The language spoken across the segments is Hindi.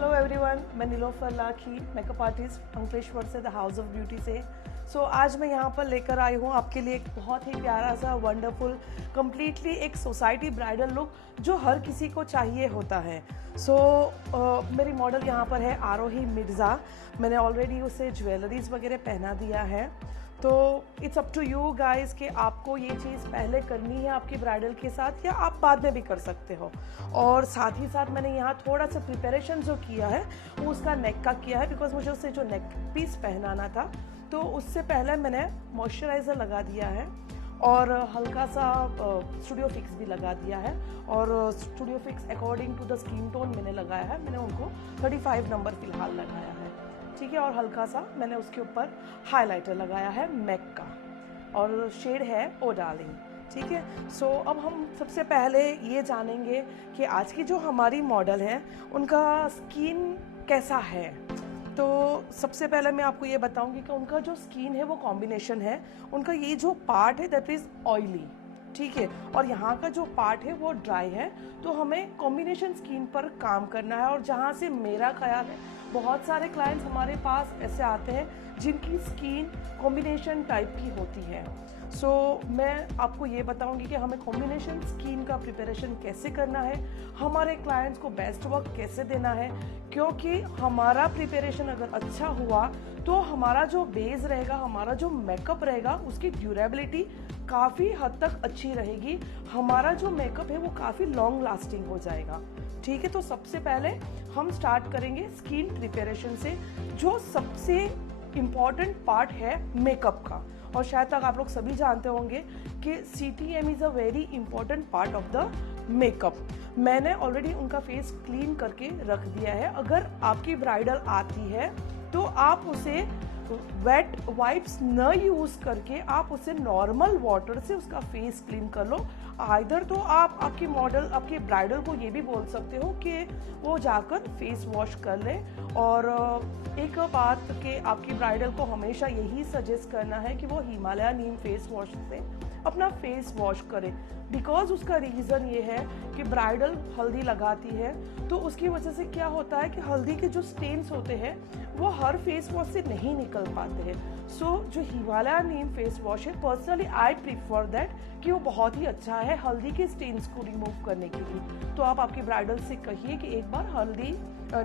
हेलो एवरीवन, मैं नीलोफर लाखी, मेकअप आर्टिस्ट अंकलेश्वर से, द हाउस ऑफ ब्यूटी से। आज मैं यहाँ पर लेकर आई हूँ आपके लिए एक बहुत ही प्यारा सा वंडरफुल कम्प्लीटली एक सोसाइटी ब्राइडल लुक जो हर किसी को चाहिए होता है। मेरी मॉडल यहाँ पर है आरोही मिर्ज़ा। मैंने ऑलरेडी उसे ज्वेलरीज वगैरह पहना दिया है। तो it's up to you guys कि आपको ये चीज़ पहले करनी है आपकी ब्राइडल के साथ या आप बाद में भी कर सकते हो। और साथ ही साथ मैंने यहाँ थोड़ा सा प्रिपरेशन जो किया है वो उसका नेक का किया है, बिकॉज मुझे उससे जो नेक पीस पहनाना था तो उससे पहले मैंने मॉइस्चराइज़र लगा दिया है और हल्का सा स्टूडियो फिक्स भी लगा दिया है। और studio fix according to the skin tone मैंने लगाया है। मैंने उनको 35 नंबर फिलहाल लगाया है, ठीक है। और हल्का सा मैंने उसके ऊपर हाइलाइटर लगाया है मैक का और शेड है ओ डार्लिंग, ठीक है। अब हम सबसे पहले ये जानेंगे कि आज की जो हमारी मॉडल है उनका स्किन कैसा है। तो सबसे पहले मैं आपको ये बताऊंगी कि उनका जो स्किन है वो कॉम्बिनेशन है। उनका ये जो पार्ट है दैट इज़ ऑयली, ठीक है, और यहाँ का जो पार्ट है वो ड्राई है। तो हमें कॉम्बिनेशन स्किन पर काम करना है। और जहाँ से मेरा ख्याल है बहुत सारे क्लाइंट्स हमारे पास ऐसे आते हैं जिनकी स्किन कॉम्बिनेशन टाइप की होती है। मैं आपको ये बताऊंगी कि हमें कॉम्बिनेशन स्किन का प्रिपरेशन कैसे करना है, हमारे क्लाइंट्स को बेस्ट वर्क कैसे देना है, क्योंकि हमारा प्रिपरेशन अगर अच्छा हुआ तो हमारा जो बेस रहेगा, हमारा जो मेकअप रहेगा, उसकी ड्यूरेबिलिटी काफ़ी हद तक अच्छी रहेगी। हमारा जो मेकअप है वो काफ़ी लॉन्ग लास्टिंग हो जाएगा, ठीक है। तो सबसे पहले हम स्टार्ट करेंगे स्किन प्रिपरेशन से, जो सबसे इम्पॉर्टेंट पार्ट है मेकअप का। और शायद तक आप लोग सभी जानते होंगे कि CTM is a very important part of the makeup. मैंने ऑलरेडी उनका फेस क्लीन करके रख दिया है। अगर आपकी ब्राइडल आती है तो आप उसे वेट वाइप्स न यूज़ करके आप उसे नॉर्मल वाटर से उसका फेस क्लीन कर लो। आइदर तो आप आपकी मॉडल आपके ब्राइडल को ये भी बोल सकते हो कि वो जाकर फेस वॉश कर ले। और एक बात कि आपकी ब्राइडल को हमेशा यही सजेस्ट करना है कि वो हिमालय नीम फेस वॉश से अपना फेस वॉश करे, बिकॉज उसका रीज़न ये है कि ब्राइडल हल्दी लगाती है तो उसकी वजह से क्या होता है कि हल्दी के जो स्टेन्स होते हैं वो हर फेस वॉश से नहीं निकल पाते हैं। जो हिमालय नीम फेस वॉश है, पर्सनली आई प्रीफर दैट कि वो बहुत ही अच्छा है हल्दी के स्टेन्स को रिमूव करने के लिए। तो आप आपकी ब्राइडल से कहिए कि एक बार हल्दी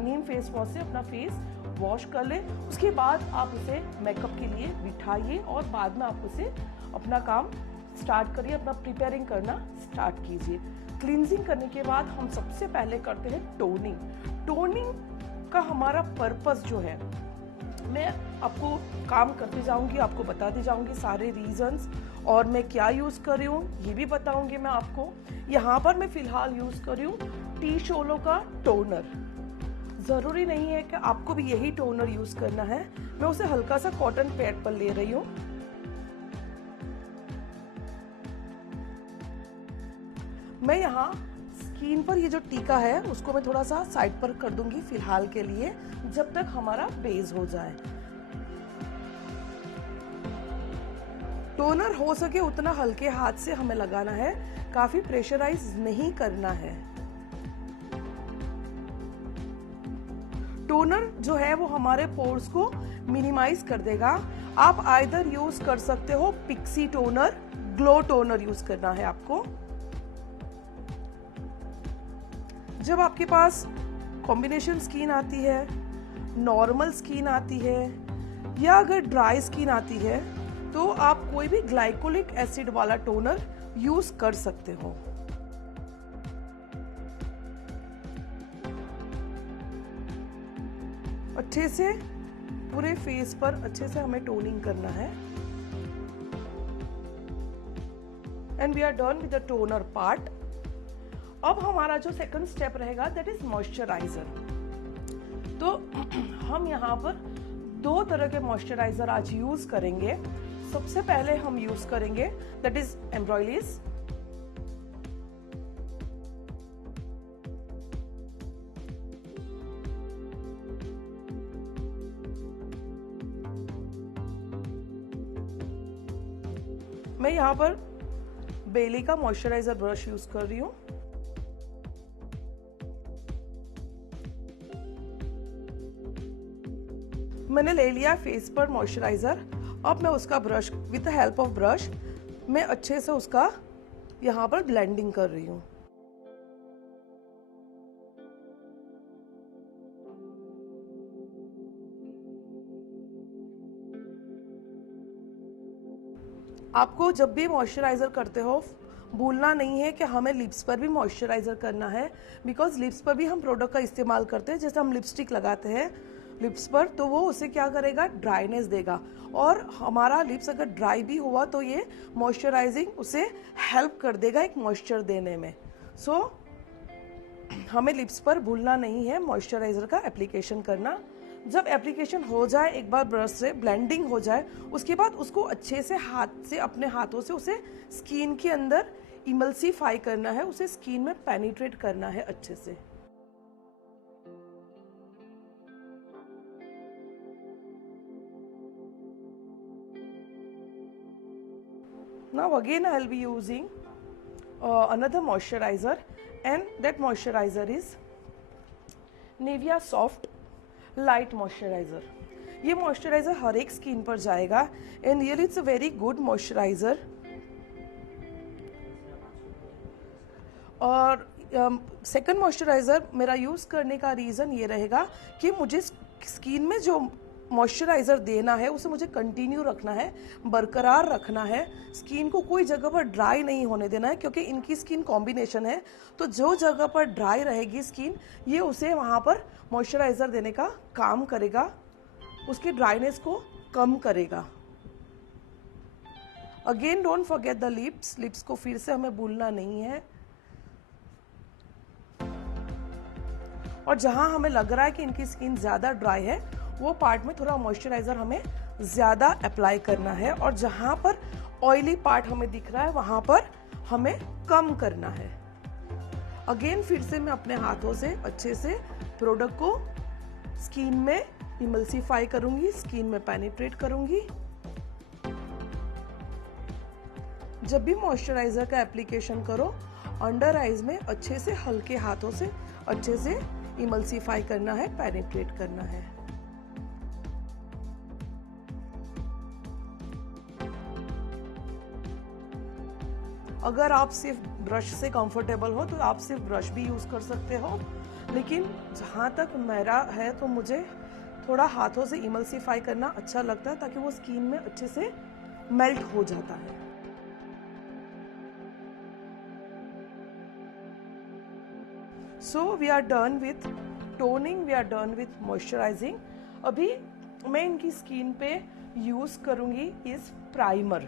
नीम फेस वॉश से अपना फेस वॉश कर ले, उसके बाद आप उसे मेकअप के लिए बिठाइए और बाद में आप उसे अपना काम स्टार्ट करिए, अपना प्रिपेयरिंग करना स्टार्ट कीजिए। क्लींजिंग करने के बाद हम सबसे पहले करते हैं टोनिंग। टोनिंग का हमारा पर्पस जो है, मैं आपको काम करती जाऊंगी, आपको बताती जाऊंगी सारे रीजंस, और मैं क्या यूज़ कर रही हूँ ये भी बताऊंगी मैं आपको। यहाँ पर मैं फ़िलहाल यूज़ कर रही हूँ टी शोलो का टोनर। ज़रूरी नहीं है कि आपको भी यही टोनर यूज़ करना है। मैं उसे हल्का सा कॉटन पैड पर ले रही हूँ। मैं यहाँ स्किन पर ये जो टीका है उसको मैं थोड़ा सा साइड पर कर दूंगी फिलहाल के लिए, जब तक हमारा बेस हो जाए। टोनर हो सके उतना हल्के हाथ से हमें लगाना है, काफी प्रेशराइज नहीं करना है। टोनर जो है वो हमारे पोर्स को मिनिमाइज कर देगा। आप आइदर यूज कर सकते हो pixie toner, glow toner use करना है आपको। जब आपके पास कॉम्बिनेशन स्किन आती है, नॉर्मल स्किन आती है, या अगर ड्राई स्किन आती है तो आप कोई भी ग्लाइकोलिक एसिड वाला टोनर यूज कर सकते हो। अच्छे से पूरे फेस पर अच्छे से हमें टोनिंग करना है। And we are done with the toner part. अब हमारा जो सेकंड स्टेप रहेगा दैट इज मॉइस्चराइजर। तो हम यहाँ पर दो तरह के मॉइस्चराइजर आज यूज करेंगे। सबसे पहले हम यूज करेंगे दैट इज एम्ब्रॉयलिस। मैं यहाँ पर बेली का मॉइस्चराइजर ब्रश यूज कर रही हूँ। मैंने ले लिया फेस पर मॉइस्चराइजर। अब मैं उसका brush with the help of brush मैं अच्छे से उसका यहाँ पर ब्लेंडिंग कर रही हूँ। आपको जब भी मॉइस्चराइजर करते हो भूलना नहीं है कि हमें लिप्स पर भी मॉइस्चराइजर करना है, बिकॉज लिप्स पर भी हम प्रोडक्ट का इस्तेमाल करते हैं। जैसे हम लिपस्टिक लगाते हैं लिप्स पर तो वो उसे क्या करेगा, ड्राइनेस देगा, और हमारा लिप्स अगर ड्राई भी हुआ तो ये मॉइस्चराइजिंग उसे हेल्प कर देगा एक मॉइस्चर देने में। सो हमें लिप्स पर भूलना नहीं है मॉइस्चराइजर का एप्लीकेशन करना। जब एप्लीकेशन हो जाए, एक बार ब्रश से ब्लेंडिंग हो जाए, उसके बाद उसको अच्छे से हाथ से अपने हाथों से उसे स्किन के अंदर इमल्सीफाई करना है, उसे स्किन में पेनिट्रेट करना है अच्छे से। Now again I'll be using another moisturizer, and that moisturizer is Nivea Soft Light Moisturizer. ये मॉइस्चराइजर हर एक स्किन पर जाएगा and really it's a very good moisturiser. और सेकंड मॉइस्चराइजर मेरा यूज़ करने का रीज़न ये रहेगा कि मुझे स्किन में जो मॉइस्चराइजर देना है उसे मुझे कंटिन्यू रखना है, बरकरार रखना है, स्किन को कोई जगह पर ड्राई नहीं होने देना है, क्योंकि इनकी स्किन कॉम्बिनेशन है। तो जो जगह पर ड्राई रहेगी स्किन, ये उसे वहाँ पर मॉइस्चराइजर देने का काम करेगा, उसकी ड्राइनेस को कम करेगा। Again don't forget the lips, lips को फिर से हमें भूलना नहीं है। और जहां हमें लग रहा है कि इनकी स्किन ज़्यादा ड्राई है, वो पार्ट में थोड़ा मॉइस्चराइजर हमें ज़्यादा अप्लाई करना है, और जहां पर ऑयली पार्ट हमें दिख रहा है वहां पर हमें कम करना है। अगेन फिर से मैं अपने हाथों से अच्छे से प्रोडक्ट को स्किन में इमल्सीफाई करूंगी, स्किन में पेनिट्रेट करूंगी। जब भी मॉइस्चराइजर का एप्लीकेशन करो, अंडर आइज में अच्छे से हल्के हाथों से अच्छे से इमल्सीफाई करना है, पेनिट्रेट करना है। अगर आप सिर्फ ब्रश से कंफर्टेबल हो तो आप सिर्फ ब्रश भी यूज कर सकते हो, लेकिन जहाँ तक मेरा है तो मुझे थोड़ा हाथों से इमल्सीफाई करना अच्छा लगता है, ताकि वो स्किन में अच्छे से मेल्ट हो जाता है। So we are done with toning, we are done with moisturizing. अभी मैं इनकी स्किन पे यूज करूंगी इस प्राइमर।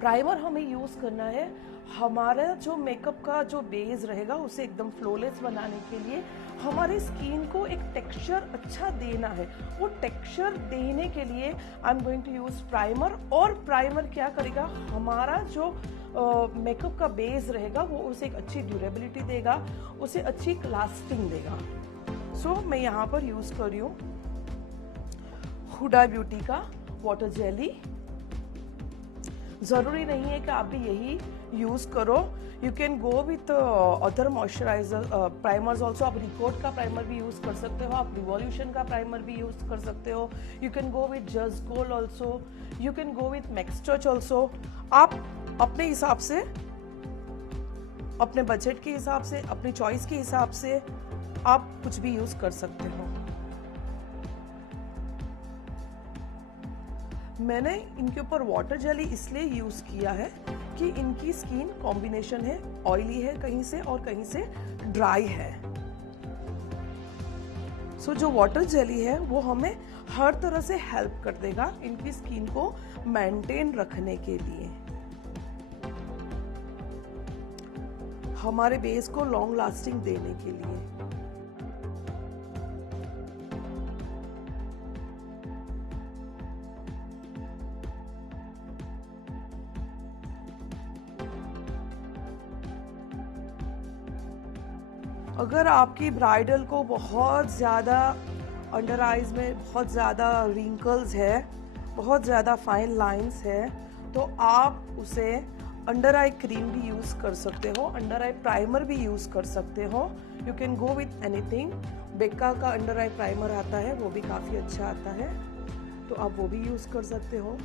प्राइमर हमें यूज करना है हमारा जो मेकअप का जो बेस रहेगा उसे एकदम फ्लॉलेस बनाने के लिए। हमारे स्किन को एक टेक्सचर अच्छा देना है, वो टेक्सचर देने के लिए I am going to use primer. और प्राइमर क्या करेगा, हमारा जो मेकअप का बेस रहेगा वो उसे एक अच्छी ड्यूरेबिलिटी देगा, उसे अच्छी लास्टिंग देगा। सो मैं यहाँ पर यूज कर रही हूँ हुडा ब्यूटी का वाटर जेली। जरूरी नहीं है कि आप भी यही यूज करो, you can go with other moisturiser primers also. आप रिकोट का प्राइमर भी यूज कर सकते हो, आप रिवॉल्यूशन का प्राइमर भी यूज कर सकते हो, you can go with just gold also, you can go with max touch also. आप अपने हिसाब से, अपने बजट के हिसाब से, अपनी चॉइस के हिसाब से आप कुछ भी यूज कर सकते हो। मैंने इनके ऊपर वाटर जेली इसलिए यूज किया है कि इनकी स्किन कॉम्बिनेशन है, ऑयली है कहीं से और कहीं से ड्राई है। सो जो वाटर जेली है वो हमें हर तरह से हेल्प कर देगा इनकी स्किन को मेंटेन रखने के लिए, हमारे बेस को लॉन्ग लास्टिंग देने के लिए। अगर आपकी ब्राइडल को बहुत ज़्यादा अंडर आइज में बहुत ज़्यादा रिंकल्स है, बहुत ज़्यादा फाइन लाइंस है, तो आप उसे अंडर आई क्रीम भी यूज कर सकते हो, अंडर आई प्राइमर भी यूज कर सकते हो। You can go with anything. बेक्का का अंडर आई प्राइमर आता है, वो भी काफी अच्छा आता है, तो आप वो भी यूज कर सकते हो।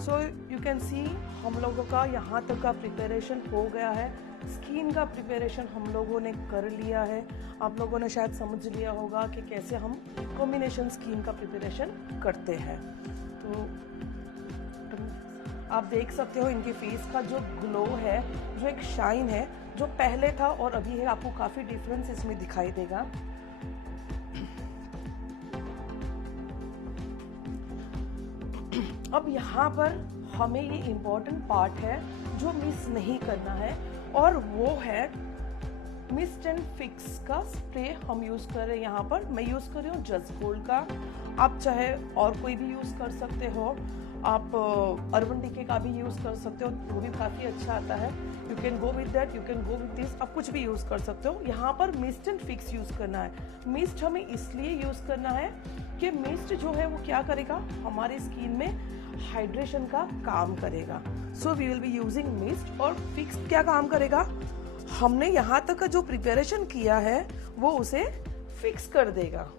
सो यू कैन सी हम लोगों का यहाँ तक का प्रिपरेशन हो गया है। स्किन का प्रिपरेशन हम लोगों ने कर लिया है। आप लोगों ने शायद समझ लिया होगा कि कैसे हम कॉम्बिनेशन स्किन का प्रिपरेशन करते हैं। तो आप देख सकते हो इनके फेस का जो ग्लो है, जो एक शाइन है, जो पहले था और अभी है, आपको काफ़ी डिफरेंस इसमें दिखाई देगा। अब यहाँ पर हमें ये इम्पोर्टेंट पार्ट है जो मिस नहीं करना है, और वो है मिस्ट एंड फिक्स का स्प्रे हम यूज़ कर रहे हैं। यहाँ पर मैं यूज़ कर रही हूँ जस्ट गोल्ड का, आप चाहे और कोई भी यूज़ कर सकते हो। आप अर्बन डिके का भी यूज़ कर सकते हो, वो भी काफ़ी अच्छा आता है। You can go with that, you can go with this, आप कुछ भी यूज़ कर सकते हो। यहाँ पर मिस्ट एंड फिक्स यूज़ करना है। मिस्ट हमें इसलिए यूज़ करना है कि मिस्ट जो है वो क्या करेगा, हमारी स्किन में हाइड्रेशन का काम करेगा। So we will be using mist. और फिक्स क्या काम करेगा, हमने यहाँ तक का जो प्रिपरेशन किया है वो उसे फिक्स कर देगा।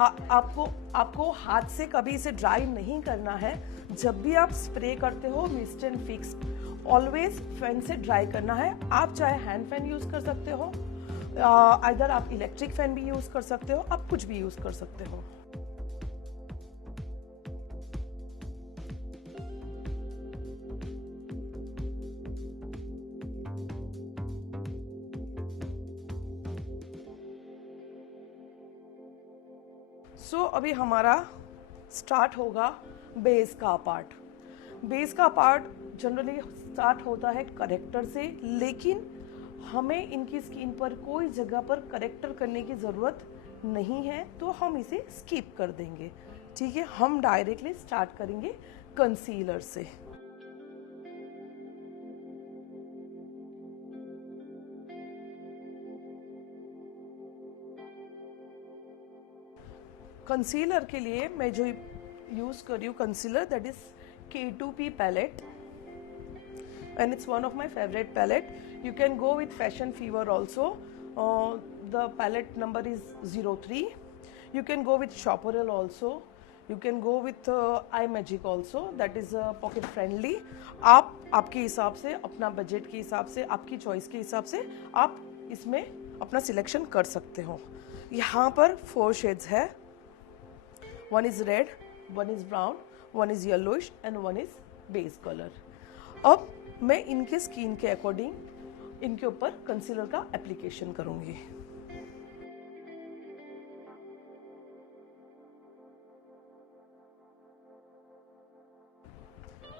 आपको हाथ से कभी इसे ड्राई नहीं करना है। जब भी आप स्प्रे करते हो mist and fix, always fan से ड्राई करना है। आप चाहे हैंड फैन यूज कर सकते हो, इधर आप इलेक्ट्रिक फैन भी यूज कर सकते हो, आप कुछ भी यूज कर सकते हो। सो अभी हमारा स्टार्ट होगा बेस का पार्ट। बेस का पार्ट जनरली स्टार्ट होता है करेक्टर से, लेकिन हमें इनकी स्किन पर कोई जगह पर करेक्टर करने की ज़रूरत नहीं है, तो हम इसे स्किप कर देंगे। ठीक है, हम डायरेक्टली स्टार्ट करेंगे कंसीलर से। कंसीलर के लिए मैं जो यूज कर रही हूँ concealer, that is K2P palette, and it's one of my favorite palette. You can go with Fashion Fever also. The palette number is 03. You can go with Shopperel also. You can go with iMagic also. That is pocket friendly. आप आपके हिसाब से, अपना बजट के हिसाब से, आपकी चॉइस के हिसाब से आप इसमें अपना सिलेक्शन कर सकते हो। यहाँ पर 4 शेड्स है। One is red, one is brown, one is yellowish and one is base color. अब मैं इनके स्किन के अकॉर्डिंग इनके ऊपर कंसीलर का एप्लीकेशन करूंगी।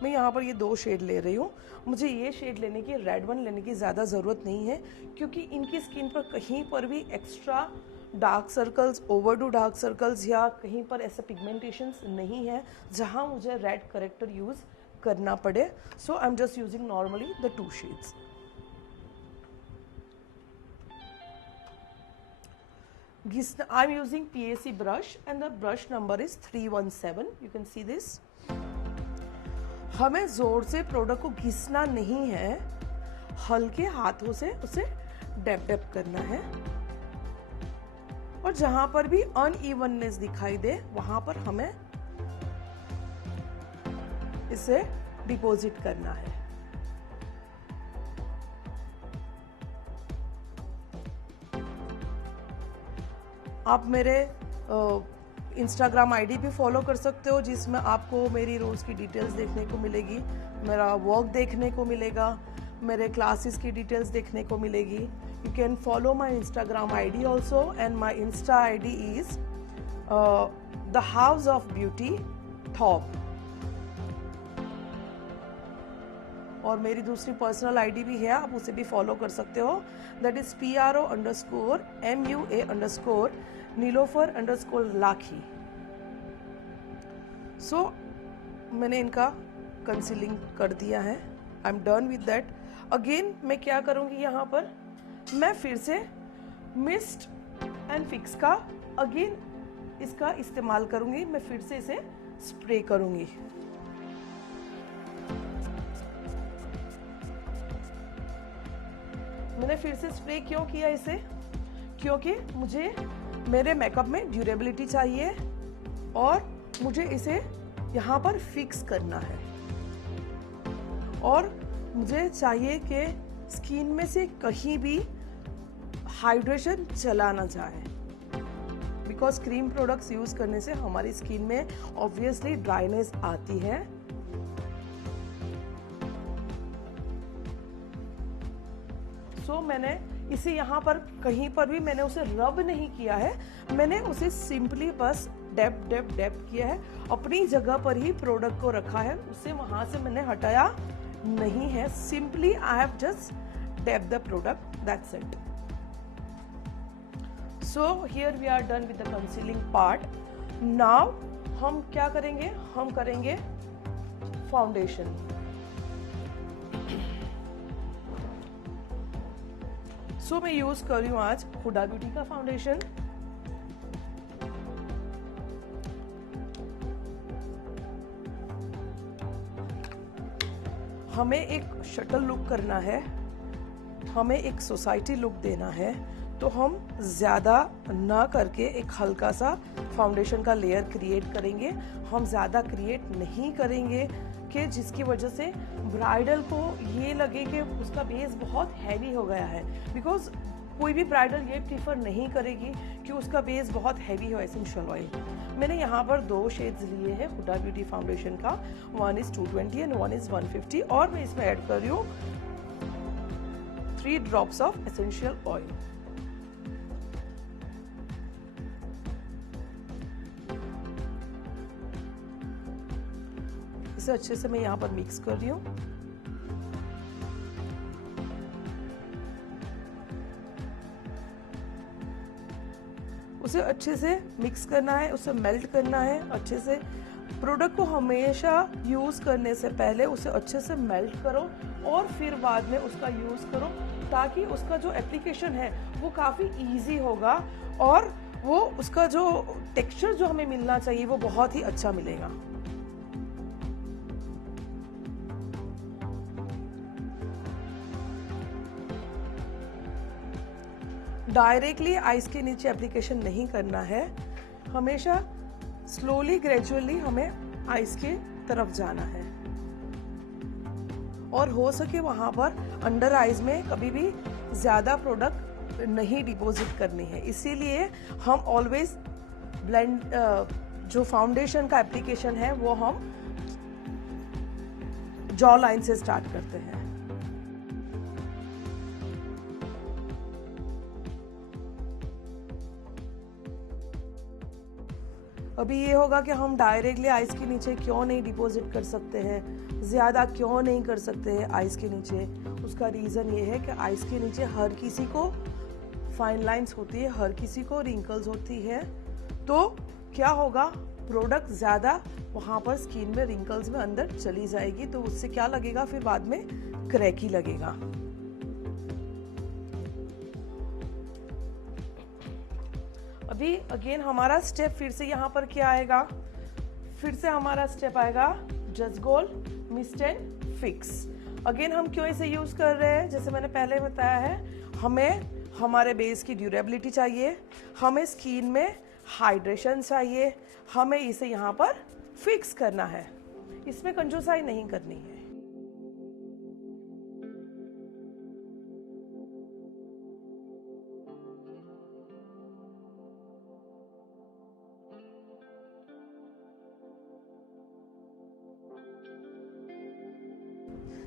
मैं यहाँ पर ये 2 शेड ले रही हूँ। मुझे ये शेड लेने की, रेड वन लेने की ज़्यादा ज़रूरत नहीं है, क्योंकि इनकी स्किन पर कहीं पर भी extra dark circles, overdo dark circles या कहीं पर ऐसे पिगमेंटेशंस नहीं है जहाँ मुझे रेड करेक्टर यूज़ करना पड़े। So I am just using normally the 2 shades. I am using PAC brush and the brush number is 317. You can see this. हमें जोर से प्रोडक्ट को घिसना नहीं है, हल्के हाथों से उसे डैप डैप करना है, और जहां पर भी अनइवननेस दिखाई दे वहां पर हमें इसे डिपॉजिट करना है। आप मेरे इंस्टाग्राम आईडी भी फॉलो कर सकते हो, जिसमें आपको मेरी रोज़ की डिटेल्स देखने को मिलेगी, मेरा वर्क देखने को मिलेगा, मेरे क्लासेस की डिटेल्स देखने को मिलेगी। You can follow my Instagram ID also, and my Insta ID is the House of Beauty Top. और मेरी दूसरी पर्सनल आईडी भी है, आप उसे भी फॉलो कर सकते हो। That is PRO_MUA_Nilofer_Lakhi। सो मैंने इनका कंसीलिंग कर दिया है। I am done with that. Again मैं क्या करूँगी, यहाँ पर मैं फिर से मिस्ट एंड फिक्स का अगेन इसका इस्तेमाल करूँगी। मैं फिर से इसे स्प्रे करूँगी। मैंने फिर से स्प्रे क्यों किया इसे, क्योंकि मुझे मेरे मेकअप में ड्यूरेबिलिटी चाहिए और मुझे इसे यहाँ पर फिक्स करना है और मुझे चाहिए कि स्किन में से कहीं भी हाइड्रेशन चला ना जाए, बिकॉज क्रीम प्रोडक्ट्स यूज करने से हमारी स्किन में ऑब्वियसली ड्राइनेस आती है। सो मैंने इसे यहाँ पर कहीं पर भी मैंने उसे रब नहीं किया है, मैंने उसे सिंपली बस डैप डैप डैप किया है। अपनी जगह पर ही प्रोडक्ट को रखा है, उसे वहां से मैंने हटाया नहीं है। Simply I have just dab the product, that's it. So here we are done with the concealing part. Now हम क्या करेंगे, हम करेंगे फाउंडेशन। सो मैं यूज कर रही हूँ आज हुडा ब्यूटी का फाउंडेशन। हमें एक शटल लुक करना है, हमें एक सोसाइटी लुक देना है, तो हम ज्यादा ना करके एक हल्का सा फाउंडेशन का लेयर क्रिएट करेंगे। हम ज्यादा क्रिएट नहीं करेंगे कि जिसकी वजह से ब्राइडल को ये लगे कि उसका बेस बहुत हैवी हो गया है, बिकॉज कोई भी ब्राइडल ये प्रीफर नहीं करेगी कि उसका बेस बहुत हैवी हो एसेंशियल ऑयल। मैंने यहाँ पर 2 शेड्स लिए हैं हुडा ब्यूटी फाउंडेशन का, 1 is 220 एंड 1 is 150, और मैं इसमें ऐड कर रही हूँ 3 drops ऑफ एसेंशियल ऑयल। इसे अच्छे से मैं यहाँ पर मिक्स कर रही हूँ। उसे अच्छे से मिक्स करना है, उसे मेल्ट करना है अच्छे से। प्रोडक्ट को हमेशा यूज करने से पहले उसे अच्छे से मेल्ट करो और फिर बाद में उसका यूज करो, ताकि उसका जो एप्लीकेशन है वो काफी इजी होगा और वो उसका जो टेक्सचर जो हमें मिलना चाहिए वो बहुत ही अच्छा मिलेगा। डायरेक्टली आइस के नीचे एप्लीकेशन नहीं करना है, हमेशा स्लोली ग्रेजुअली हमें आइस के तरफ जाना है और हो सके वहां पर अंडर आइज में कभी भी ज्यादा प्रोडक्ट नहीं डिपॉजिट करनी है। इसीलिए हम ऑलवेज ब्लेंड जो फाउंडेशन का एप्लीकेशन है वो हम जॉ लाइन से स्टार्ट करते हैं। अभी ये होगा कि हम डायरेक्टली आइस के नीचे क्यों नहीं डिपॉजिट कर सकते हैं, ज़्यादा क्यों नहीं कर सकते हैं आइस के नीचे। उसका रीज़न ये है कि आइस के नीचे हर किसी को फाइन लाइंस होती है, हर किसी को रिंकल्स होती है, तो क्या होगा, प्रोडक्ट ज़्यादा वहाँ पर स्किन में रिंकल्स में अंदर चली जाएगी, तो उससे क्या लगेगा, फिर बाद में क्रैकी लगेगा। अभी अगेन हमारा स्टेप फिर से यहाँ पर क्या आएगा, फिर से हमारा स्टेप आएगा just gold mist and fix. Again हम क्यों इसे यूज कर रहे हैं, जैसे मैंने पहले बताया है, हमें हमारे बेस की ड्यूरेबिलिटी चाहिए, हमें स्किन में हाइड्रेशन चाहिए, हमें इसे यहाँ पर फिक्स करना है, इसमें कंजूसाई नहीं करनी है।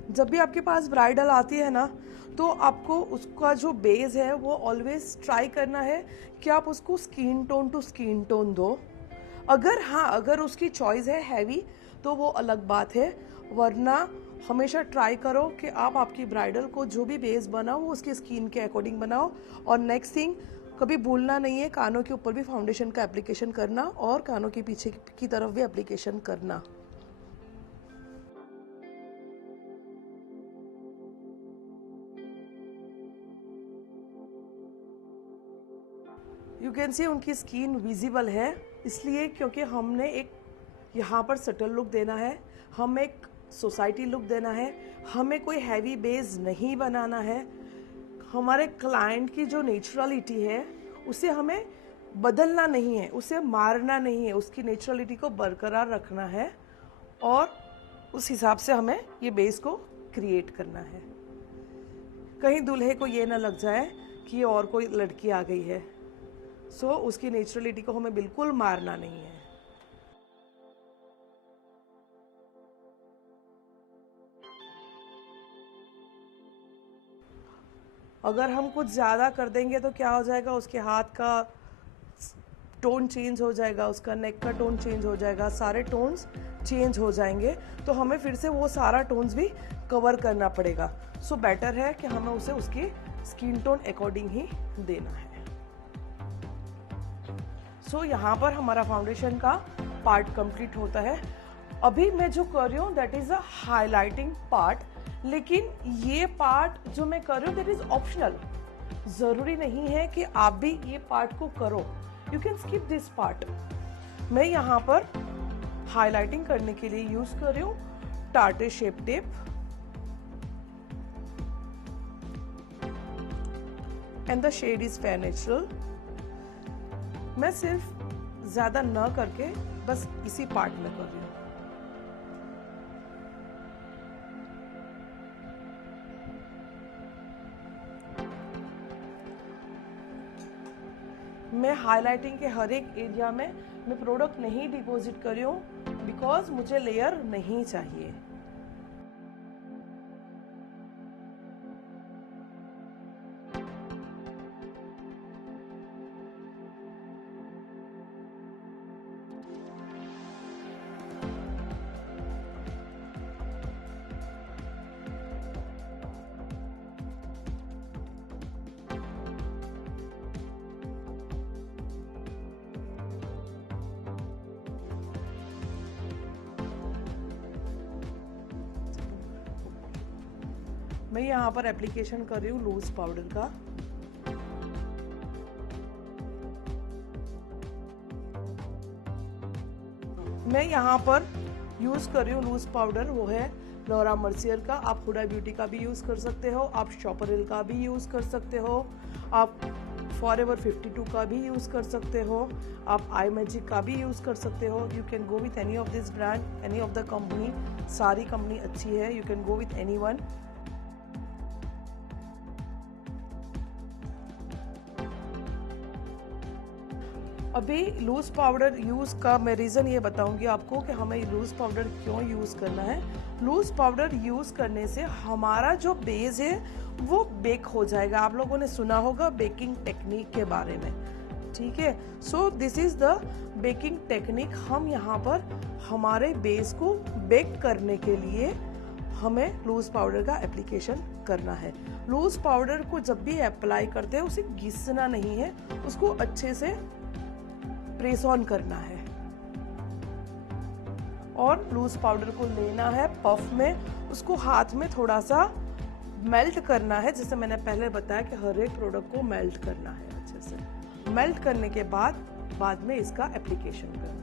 जब भी आपके पास ब्राइडल आती है ना, तो आपको उसका जो बेस है वो ऑलवेज ट्राई करना है कि आप उसको skin tone to skin tone दो। अगर उसकी चॉइस है हैवी तो वो अलग बात है, वरना हमेशा ट्राई करो कि आप आपकी ब्राइडल को जो भी बेस बनाओ वो उसकी स्किन के अकॉर्डिंग बनाओ। और नेक्स्ट थिंग, कभी भूलना नहीं है कानों के ऊपर भी फाउंडेशन का एप्लीकेशन करना और कानों के पीछे की तरफ भी एप्लीकेशन करना। यू कैन सी उनकी स्किन विजिबल है, इसलिए क्योंकि हमने एक यहाँ पर सटल लुक देना है, हम एक सोसाइटी लुक देना है, हमें कोई हैवी बेस नहीं बनाना है। हमारे क्लाइंट की जो नेचुरलिटी है उसे हमें बदलना नहीं है, उसे मारना नहीं है, उसकी नेचुरलिटी को बरकरार रखना है और उस हिसाब से हमें ये बेस को क्रिएट करना है। कहीं दूल्हे को ये ना लग जाए कि ये और कोई लड़की आ गई है। सो उसकी नेचुरलिटी को हमें बिल्कुल मारना नहीं है। अगर हम कुछ ज़्यादा कर देंगे तो क्या हो जाएगा, उसके हाथ का टोन चेंज हो जाएगा, उसका नेक का टोन चेंज हो जाएगा, सारे टोन्स चेंज हो जाएंगे, तो हमें फिर से वो सारा टोन्स भी कवर करना पड़ेगा। सो बेटर है कि हमें उसे उसकी स्किन टोन अकॉर्डिंग ही देना है। सो यहाँ पर हमारा फाउंडेशन का पार्ट कंप्लीट होता है। अभी मैं जो कर रही हूँ that is a highlighting part, लेकिन ये पार्ट जो मैं कर रही हूँ दैट इज ऑप्शनल। जरूरी नहीं है कि आप भी ये पार्ट को करो, you can skip this part. मैं यहाँ पर हाईलाइटिंग करने के लिए यूज कर रही हूँ Tarte shape tape and the shade is fair natural. मैं सिर्फ ज्यादा न करके बस इसी पार्ट में कर रही हूँ। मैं हाइलाइटिंग के हर एक एरिया में मैं प्रोडक्ट नहीं डिपॉजिट कर रही हूँ बिकॉज मुझे लेयर नहीं चाहिए। मैं यहाँ पर एप्लीकेशन कर रही हूँ लूज पाउडर का। मैं यहाँ पर यूज कर रही हूँ लूज पाउडर, वो है लॉरा मर्सियर का। आप हुडा ब्यूटी का भी यूज कर सकते हो, आप शॉपरल का भी यूज कर सकते हो, आप फॉरएवर 52 का भी यूज कर सकते हो, आप आई मैजिक का भी यूज कर सकते हो। You can go with any of this brand, any of the company. सारी कंपनी अच्छी है, you can go with any one. अभी लूज पाउडर यूज़ का मैं रीज़न ये बताऊंगी आपको कि हमें लूज पाउडर क्यों यूज़ करना है। लूज पाउडर यूज़ करने से हमारा जो बेस है वो बेक हो जाएगा। आप लोगों ने सुना होगा बेकिंग टेक्निक के बारे में, ठीक है। So this is the baking technique. हम यहाँ पर हमारे बेस को बेक करने के लिए हमें लूज पाउडर का एप्लीकेशन करना है। लूज पाउडर को जब भी अप्लाई करते हैं उसे घिसना नहीं है, उसको अच्छे से प्रेस ऑन करना है और लूज पाउडर को लेना है पफ में, उसको हाथ में थोड़ा सा मेल्ट करना है। जैसे मैंने पहले बताया कि हर एक प्रोडक्ट को मेल्ट करना है अच्छे से। मेल्ट करने के बाद में इसका एप्लीकेशन करना है।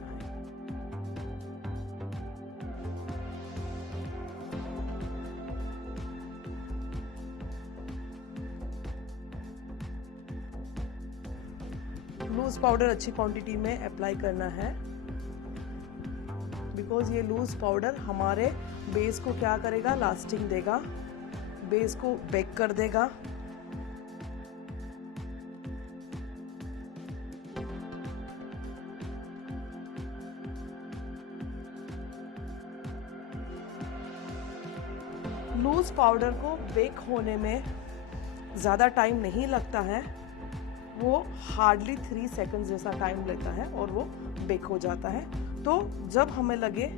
लूज पाउडर अच्छी क्वांटिटी में अप्लाई करना है बिकॉज ये लूज पाउडर हमारे बेस को क्या करेगा, लास्टिंग देगा, बेस को बेक कर देगा। लूज पाउडर को बेक होने में ज़्यादा टाइम नहीं लगता है, वो हार्डली 3 सेकंड जैसा टाइम लेता है और वो बेक हो जाता है। तो जब हमें लगे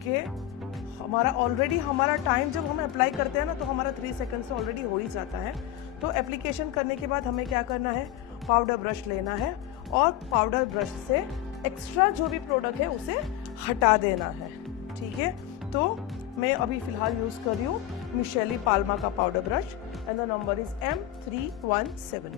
कि हमारा टाइम जब हम अप्लाई करते हैं ना तो हमारा 3 सेकंड से ऑलरेडी हो ही जाता है। तो एप्लीकेशन करने के बाद हमें क्या करना है, पाउडर ब्रश लेना है और पाउडर ब्रश से एक्स्ट्रा जो भी प्रोडक्ट है उसे हटा देना है, ठीक है। तो मैं अभी फिलहाल यूज कर रही हूँ मिशेली पाल्मा का powder brush and the number is M317।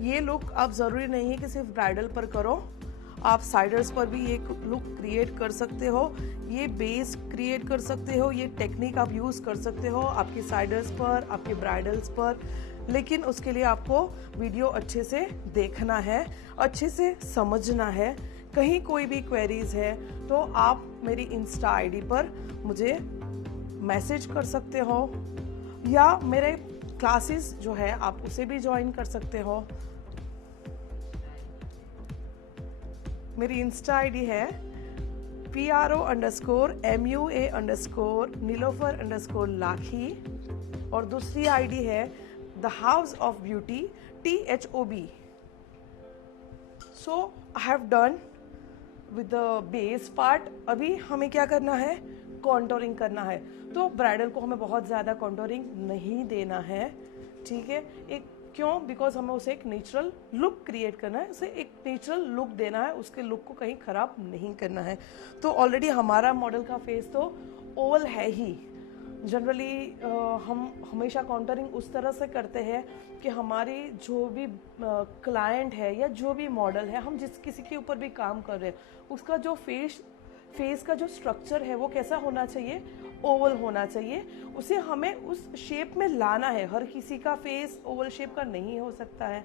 ये लुक आप जरूरी नहीं है कि सिर्फ ब्राइडल पर करो, आप साइडर्स पर भी एक लुक क्रिएट कर सकते हो, ये बेस क्रिएट कर सकते हो, ये टेक्निक आप यूज कर सकते हो आपकी साइडर्स पर, आपके ब्राइडल्स पर। लेकिन उसके लिए आपको वीडियो अच्छे से देखना है, अच्छे से समझना है। कहीं कोई भी क्वेरीज है तो आप मेरी इंस्टा आईडी पर मुझे मैसेज कर सकते हो या मेरे क्लासेस जो है आप उसे भी ज्वाइन कर सकते हो। मेरी इंस्टा आईडी है PRO_MUA_Nilofer_Lakhi और दूसरी आईडी है the house of beauty THOB। So I have done with the base part. अभी हमें क्या करना है, कॉन्टोरिंग करना है। तो ब्राइडल को हमें बहुत ज्यादा कॉन्टोरिंग नहीं देना है, ठीक है। एक क्यों, बिकॉज हमें उसे एक नेचुरल लुक क्रिएट करना है, उसे एक नेचुरल लुक देना है, उसके लुक को कहीं खराब नहीं करना है। तो ऑलरेडी हमारा मॉडल का फेस तो ओवल है ही। जनरली हम हमेशा कॉन्टोरिंग उस तरह से करते हैं कि हमारी जो भी क्लाइंट है या जो भी मॉडल है, हम जिस किसी के ऊपर भी काम कर रहे हैं, उसका जो फेस का जो स्ट्रक्चर है वो कैसा होना चाहिए, ओवल होना चाहिए। उसे हमें उस शेप में लाना है। हर किसी का फेस ओवल शेप का नहीं हो सकता है,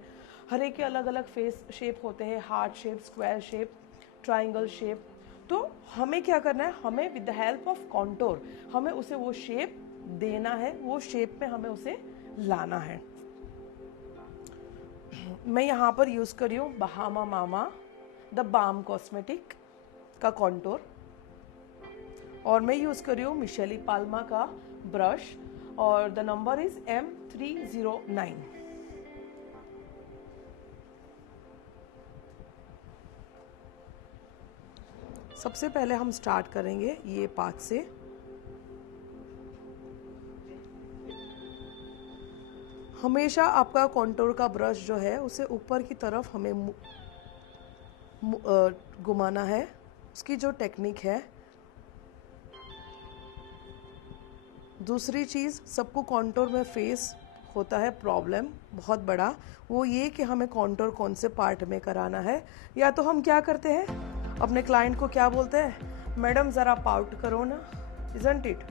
हर एक के अलग अलग फेस शेप होते हैं, heart shape, square shape, triangle shape. तो हमें क्या करना है, हमें with the help of contour हमें उसे वो शेप देना है, वो शेप में हमें उसे लाना है। मैं यहाँ पर यूज कर रही हूँ Bahama Mama the Balm cosmetic का कॉन्टोर और मैं यूज कर रही हूँ मिशेली पाल्मा का ब्रश और द नंबर इज M309। सबसे पहले हम स्टार्ट करेंगे ये पार्ट से। हमेशा आपका कॉन्टोर का ब्रश जो है उसे ऊपर की तरफ हमें घुमाना है। उसकी जो टेक्निक है, दूसरी चीज़, सबको कॉन्टोर में फेस होता है प्रॉब्लम बहुत बड़ा, वो ये कि हमें कॉन्टोर कौन से पार्ट में कराना है। या तो हम क्या करते हैं, अपने क्लाइंट को क्या बोलते हैं, मैडम ज़रा पाउट करो ना, इज़न्ट इट।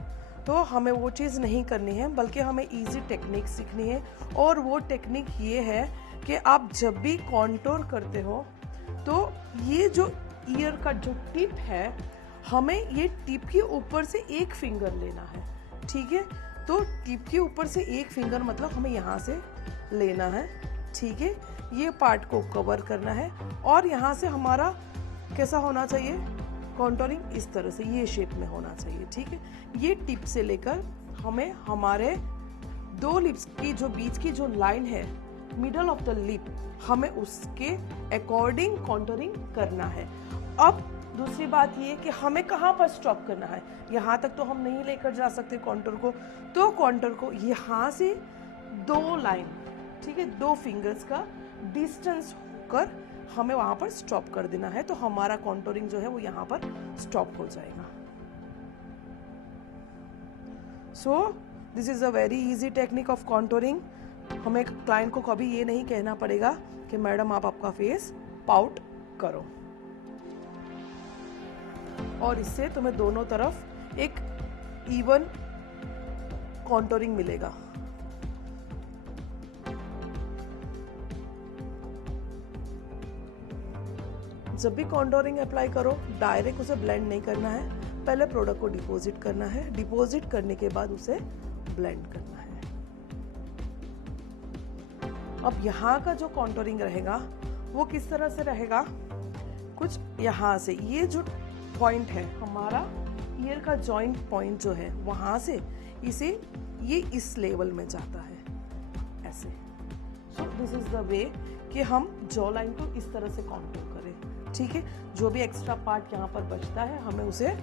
तो हमें वो चीज़ नहीं करनी है, बल्कि हमें इजी टेक्निक सीखनी है। और वो टेक्निक ये है कि आप जब भी कॉन्टोर करते हो तो ये जो ईयर का जो टिप है, हमें ये टिप के ऊपर से एक फिंगर लेना है, ठीक है। तो टिप के ऊपर से एक फिंगर मतलब हमें यहाँ से लेना है, ठीक है। ये पार्ट को कवर करना है और यहाँ से हमारा कैसा होना चाहिए, कॉन्टोरिंग इस तरह से ये शेप में होना चाहिए, ठीक है। ये टिप से लेकर हमें हमारे दो लिप्स की जो बीच की जो लाइन है, मिडल ऑफ द लिप, हमें उसके अकॉर्डिंग कॉन्टोरिंग करना है। अब दूसरी बात ये कि हमें कहाँ पर स्टॉप करना है, यहाँ तक तो हम नहीं लेकर जा सकते कॉन्टोर को। तो कॉन्टोर को यहाँ से दो लाइन, ठीक है, दो फिंगर्स का डिस्टेंस होकर हमें वहां पर स्टॉप कर देना है। तो हमारा कॉन्टोरिंग जो है वो यहाँ पर स्टॉप हो जाएगा। So this is a very easy technique of contouring. हमें क्लाइंट को कभी ये नहीं कहना पड़ेगा कि मैडम आप आपका फेस पाउट करो। और इससे तुम्हें दोनों तरफ एक इवन कॉन्टोरिंग मिलेगा। जब भी कॉन्टोरिंग अप्लाई करो, डायरेक्ट उसे ब्लेंड नहीं करना है, पहले प्रोडक्ट को डिपॉजिट करना है, डिपॉजिट करने के बाद उसे ब्लेंड करना है। अब यहाँ का जो कॉन्टोरिंग रहेगा वो किस तरह से रहेगा, कुछ यहाँ से, ये जो पॉइंट है हमारा ईयर का जॉइंट पॉइंट जो है, वहां से इसे ये इस लेवल में जाता है ऐसे। So this is the way कि हम जॉ लाइन को इस तरह से कॉन्टोर करें। ठीक है, जो भी एक्स्ट्रा पार्ट यहाँ पर बचता है हमें उसे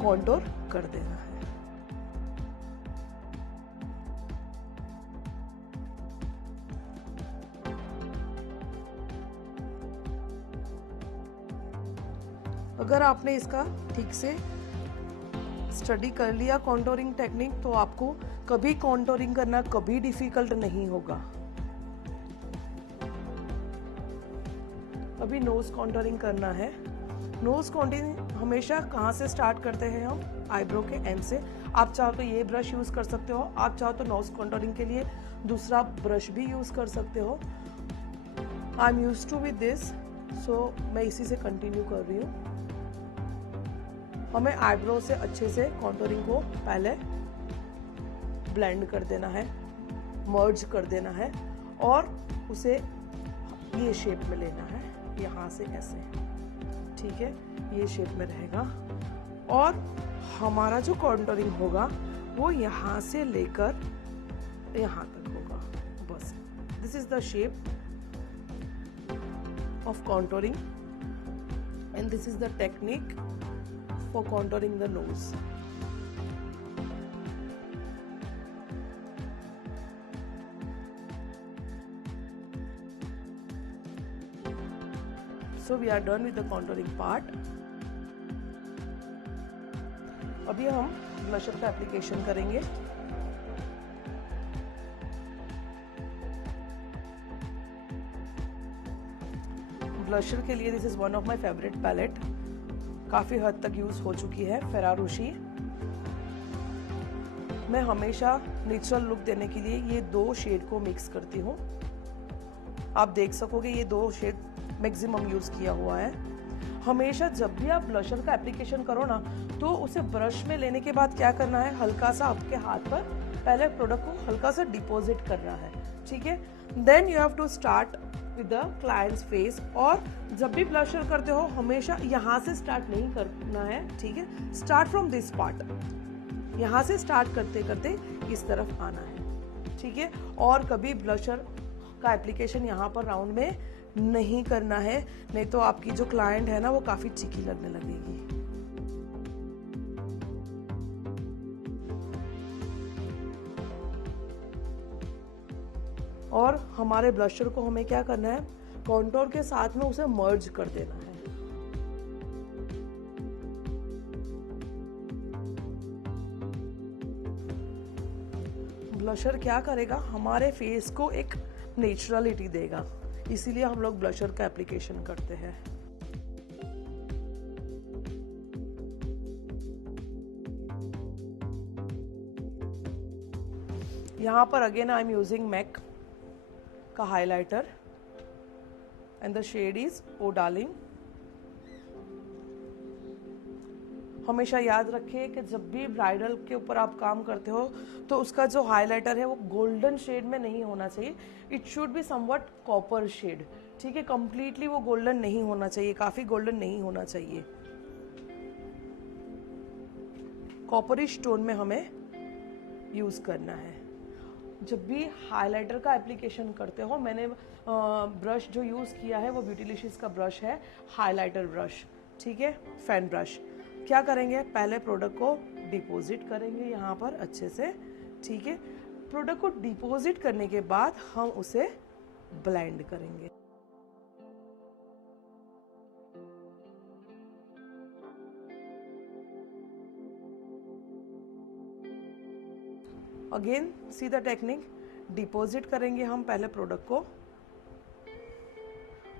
कॉन्टोर कर देना है। अगर आपने इसका ठीक से स्टडी कर लिया कॉन्टोरिंग टेक्निक, तो आपको कभी कॉन्टोरिंग करना कभी डिफिकल्ट नहीं होगा। अभी नोज कॉन्टोरिंग करना है। नोज कॉन्टोरिंग हमेशा कहाँ से स्टार्ट करते हैं हम? आईब्रो के एंड से। आप चाहो तो ये ब्रश यूज कर सकते हो, आप चाहो तो नोज कॉन्टोरिंग के लिए दूसरा ब्रश भी यूज कर सकते हो। I am used to with this, so मैं इसी से कंटिन्यू कर रही हूँ। हमें आईब्रो से अच्छे से कॉन्टोरिंग को पहले ब्लेंड कर देना है, मर्ज कर देना है और उसे ये शेप में लेना है, यहाँ से ऐसे। ठीक है, ये शेप में रहेगा और हमारा जो कॉन्टोरिंग होगा वो यहाँ से लेकर यहाँ तक होगा। बस, this is the shape of contouring and this is the technique for contouring the nose. So we are done with the contouring part. अभी हम ब्लशर का एप्लीकेशन करेंगे। ब्लशर के लिए this is one of my favourite palette, काफी हद तक यूज हो चुकी है, फेरारोशी। मैं हमेशा नेचुरल लुक देने के लिए ये दो शेड को मिक्स करती हूँ। आप देख सकोगे ये दो शेड मैक्सिमम यूज किया हुआ है। हमेशा जब भी आप ब्लशर का एप्लीकेशन करो ना, तो उसे ब्रश में लेने के बाद क्या करना है, हल्का सा आपके हाथ पर पहले प्रोडक्ट को हल्का सा डिपॉजिट करना है। ठीक है, then you have to start with the client's face. और जब भी ब्लशर करते हो हमेशा यहाँ से स्टार्ट नहीं करना है। ठीक है, स्टार्ट फ्रॉम दिस पार्ट, यहाँ से स्टार्ट करते करते इस तरफ आना है। ठीक है, और कभी ब्लशर का एप्लीकेशन यहाँ पर राउंड में नहीं करना है, नहीं तो आपकी जो क्लाइंट है ना वो काफी चिकी लगने लगेगी। और हमारे ब्लशर को हमें क्या करना है, कॉन्टोर के साथ में उसे मर्ज कर देना है। ब्लशर क्या करेगा, हमारे फेस को एक नेचुरलिटी देगा, इसीलिए हम लोग ब्लशर का एप्लीकेशन करते हैं। यहाँ पर again I am using MAC का highlighter and the shade is O darling. हमेशा याद रखिए कि जब भी ब्राइडल के ऊपर आप काम करते हो तो उसका जो हाइलाइटर है वो गोल्डन शेड में नहीं होना चाहिए। It should be somewhat copper shade. ठीक है, कंप्लीटली वो गोल्डन नहीं होना चाहिए, काफी गोल्डन नहीं होना चाहिए। कॉपरिश टोन में हमें यूज करना है। जब भी हाइलाइटर का एप्लीकेशन करते हो, मैंने ब्रश जो यूज किया है वो ब्यूटीलिशियस का ब्रश है, हाइलाइटर ब्रश। ठीक है, फैन ब्रश। क्या करेंगे, पहले प्रोडक्ट को डिपॉजिट करेंगे यहाँ पर अच्छे से। ठीक है, प्रोडक्ट को डिपॉजिट करने के बाद हम उसे ब्लेंड करेंगे। Again see the technique, deposit करेंगे हम पहले प्रोडक्ट को,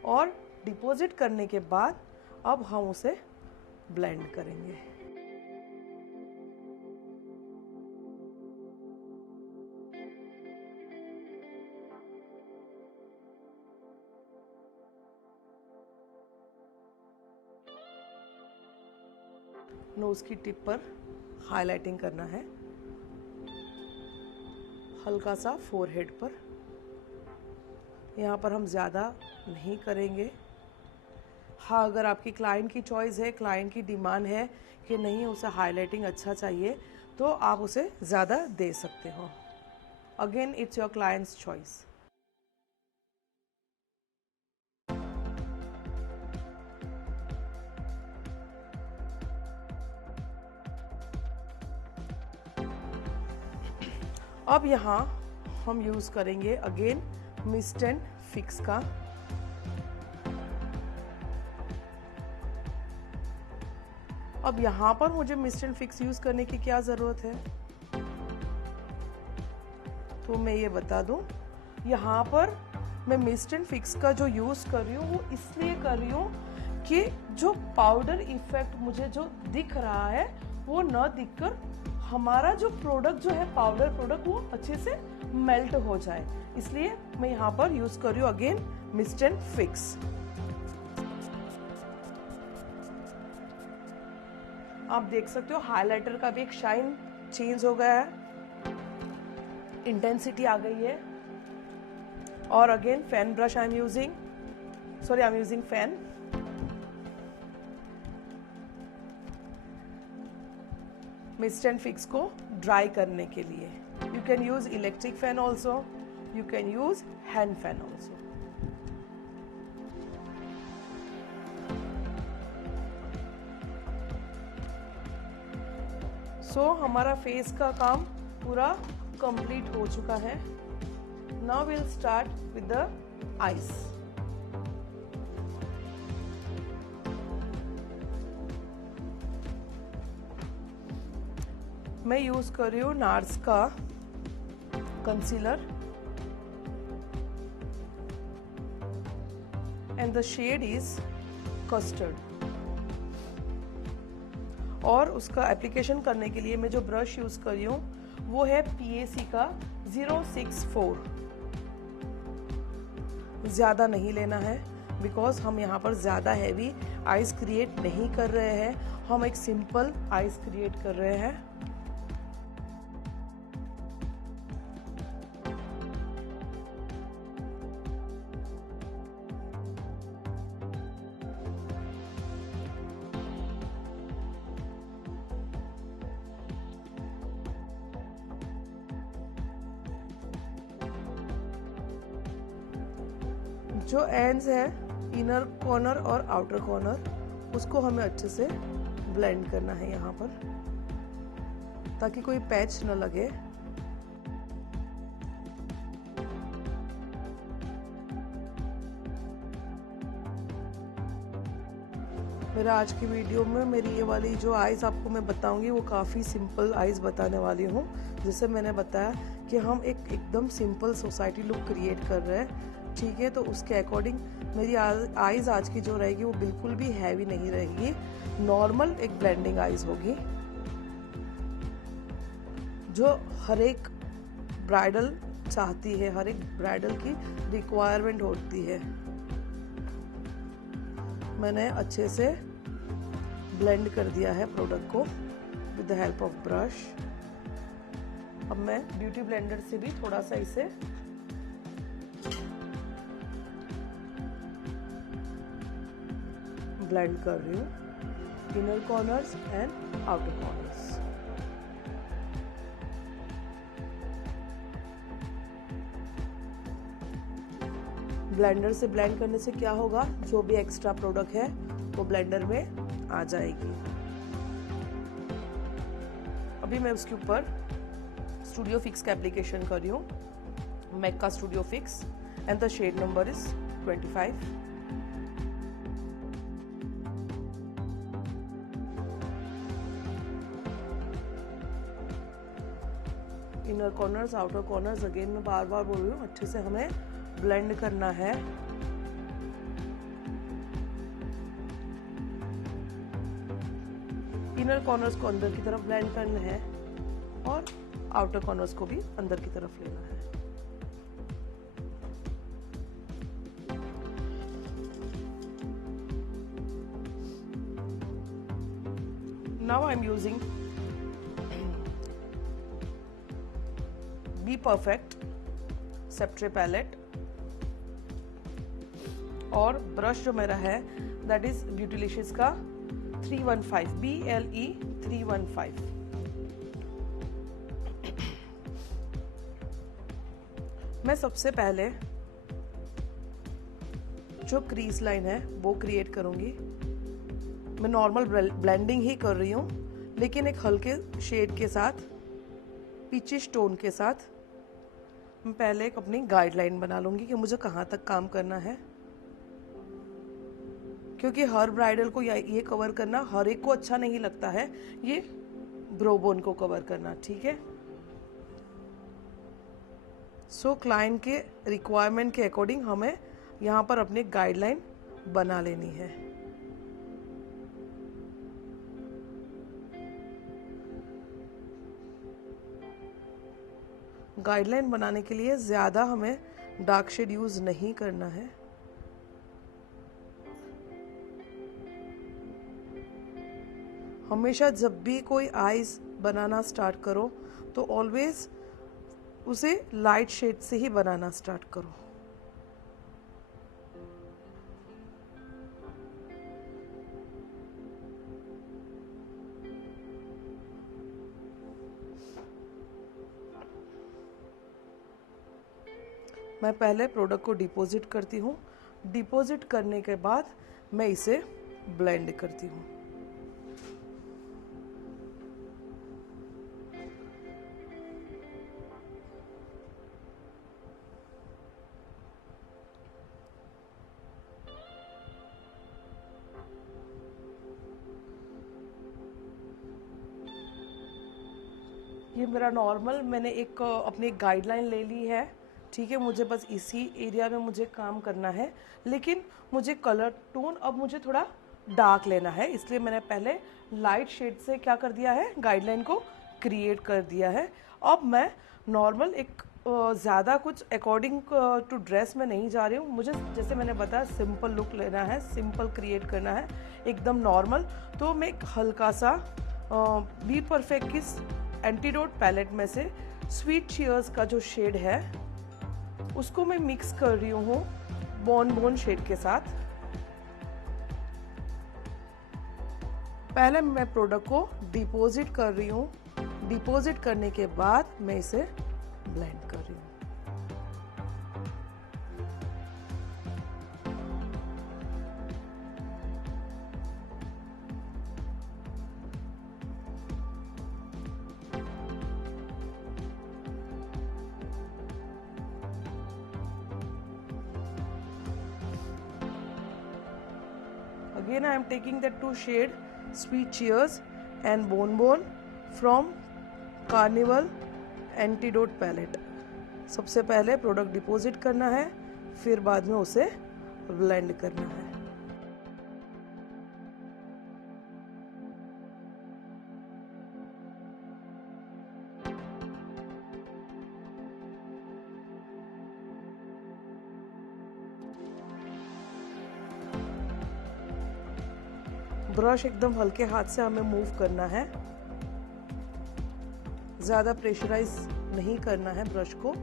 और डिपॉजिट करने के बाद अब हम उसे ब्लेंड करेंगे। नोज की टिप पर हाइलाइटिंग करना है, हल्का सा फोरहेड पर। यहाँ पर हम ज़्यादा नहीं करेंगे। हाँ, अगर आपकी क्लाइंट की चॉइस है, क्लाइंट की डिमांड है कि नहीं उसे हाइलाइटिंग अच्छा चाहिए, तो आप उसे ज़्यादा दे सकते हो। Again it's your clients choice. अब यहाँ हम यूज करेंगे अगेन मिस्ट एंड फिक्स का। अब यहाँ पर मुझे मिस्ट एंड फिक्स यूज करने की क्या जरूरत है, तो मैं ये बता दूं, यहाँ पर मैं मिस्ट एंड फिक्स का जो यूज कर रही हूँ वो इसलिए कर रही हूँ कि जो पाउडर इफेक्ट मुझे जो दिख रहा है वो न दिखकर हमारा जो प्रोडक्ट जो है पाउडर प्रोडक्ट वो अच्छे से मेल्ट हो जाए, इसलिए मैं यहाँ पर यूज कर रही हूँ अगेन मिस्ट एंड फिक्स। आप देख सकते हो हाइलाइटर का भी एक शाइन चेंज हो गया है, इंटेंसिटी आ गई है। और again fan brush I am using fan. Mist and fix को ड्राई करने के लिए you can use electric fan also, you can use hand fan also. So हमारा फेस का काम पूरा कंप्लीट हो चुका है। Now will start with the eyes. मैं यूज कर रही हूँ नार्स का concealer and the shade is custard. और उसका एप्लीकेशन करने के लिए मैं जो ब्रश यूज कर रही हूँ वो है PAC का 064। ज्यादा नहीं लेना है बिकॉज हम यहाँ पर ज्यादा हैवी आइज क्रिएट नहीं कर रहे हैं, हम एक सिंपल आइज क्रिएट कर रहे हैं। जो एंड्स है इनर कॉर्नर और आउटर कॉर्नर उसको हमें अच्छे से ब्लेंड करना है यहाँ पर ताकि कोई पैच न लगे। मेरा आज की वीडियो में मेरी ये वाली जो आइज आपको मैं बताऊंगी वो काफ़ी सिंपल आइज बताने वाली हूँ। जैसे मैंने बताया कि हम एकदम सिंपल सोसाइटी लुक क्रिएट कर रहे हैं, ठीक है। तो उसके अकॉर्डिंग मेरी आइज आज की जो रहेगी वो बिल्कुल भी हैवी नहीं रहेगी, नॉर्मल एक ब्लेंडिंग आइज होगी जो हर एक ब्राइडल चाहती है, हर एक ब्राइडल की रिक्वायरमेंट होती है। मैंने अच्छे से ब्लेंड कर दिया है प्रोडक्ट को with the help of brush. अब मैं ब्यूटी ब्लेंडर से भी थोड़ा सा इसे ब्लेंड कर रही हूँ, inner corners and outer corners. Blender से ब्लेंड करने से क्या होगा, जो भी एक्स्ट्रा प्रोडक्ट है वो ब्लेंडर में आ जाएगी। अभी मैं उसके ऊपर स्टूडियो फिक्स का एप्लीकेशन कर रही हूँ, मैक का studio fix and the shade number is 25। Inner corners outer corners again मैं बार बार बोल रही हूँ, अच्छे से हमें ब्लेंड करना है। इनर कॉर्नर्स को अंदर की तरफ ब्लेंड करना है और आउटर कॉर्नर्स को भी अंदर की तरफ लेना है। Now I am using B perfect sceptre palette और ब्रश जो मेरा है दैट इज ब्यूटीलिशियस का 315 BLE 315। मैं सबसे पहले जो क्रीज लाइन है वो क्रिएट करूंगी। मैं नॉर्मल ब्लेंडिंग ही कर रही हूं लेकिन एक हल्के शेड के साथ, पीचिश टोन के साथ मैं पहले एक अपनी गाइडलाइन बना लूँगी कि मुझे कहाँ तक काम करना है, क्योंकि हर ब्राइडल को ये कवर करना हर एक को अच्छा नहीं लगता है, ये ब्रो बोन को कवर करना, ठीक है। सो क्लाइंट के रिक्वायरमेंट के अकॉर्डिंग हमें यहाँ पर अपनी गाइडलाइन बना लेनी है। गाइडलाइन बनाने के लिए ज़्यादा हमें डार्क शेड यूज़ नहीं करना है। हमेशा जब भी कोई आईज बनाना स्टार्ट करो तो ऑलवेज उसे लाइट शेड से ही बनाना स्टार्ट करो। मैं पहले प्रोडक्ट को डिपॉजिट करती हूँ, डिपॉजिट करने के बाद मैं इसे ब्लेंड करती हूँ। ये मेरा नॉर्मल, मैंने एक अपनी गाइडलाइन ले ली है, ठीक है। मुझे बस इसी एरिया में मुझे काम करना है, लेकिन मुझे कलर टोन अब मुझे थोड़ा डार्क लेना है, इसलिए मैंने पहले लाइट शेड से क्या कर दिया है, गाइडलाइन को क्रिएट कर दिया है। अब मैं नॉर्मल एक ज़्यादा कुछ अकॉर्डिंग टू ड्रेस में नहीं जा रही हूँ। मुझे जैसे मैंने बताया सिंपल लुक लेना है, सिंपल क्रिएट करना है, एकदम नॉर्मल। तो मैं एक हल्का सा बी परफेक्ट किस एंटीडोट पैलेट में से स्वीट चीयर्स का जो शेड है उसको मैं मिक्स कर रही हूँ बोन बोन शेड के साथ। पहले मैं प्रोडक्ट को डिपॉजिट कर रही हूँ, डिपॉजिट करने के बाद मैं इसे ब्लेंड कर रही हूँ। Again I am taking the two shade Sweet Cheers and Bon Bon from Carnival Antidote Palette। सबसे पहले प्रोडक्ट डिपॉजिट करना है, फिर बाद में उसे ब्लेंड करना है। ब्रश एकदम हल्के हाथ से हमें मूव करना है, ज़्यादा प्रेशराइज नहीं करना है ब्रश को।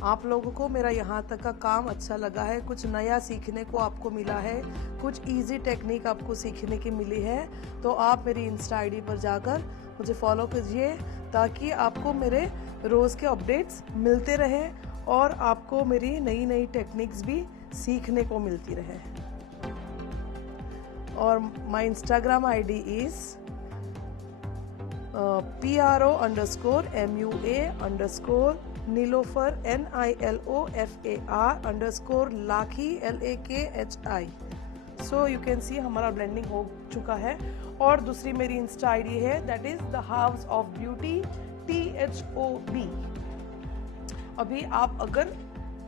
आप लोगों को मेरा यहाँ तक का काम अच्छा लगा है, कुछ नया सीखने को आपको मिला है, कुछ इजी टेक्निक आपको सीखने की मिली है, तो आप मेरी इंस्टा आईडी पर जाकर मुझे फॉलो कीजिए ताकि आपको मेरे रोज़ के अपडेट्स मिलते रहें और आपको मेरी नई नई टेक्निक्स भी सीखने को मिलती रहे। और my Instagram ID is PRO_MUA_ NILOFAR_LAKHI LAKHI। So you can see हमारा ब्लेंडिंग हो चुका है। और दूसरी मेरी इंस्टा आईडी है, that is the house of beauty THOB। अभी आप अगर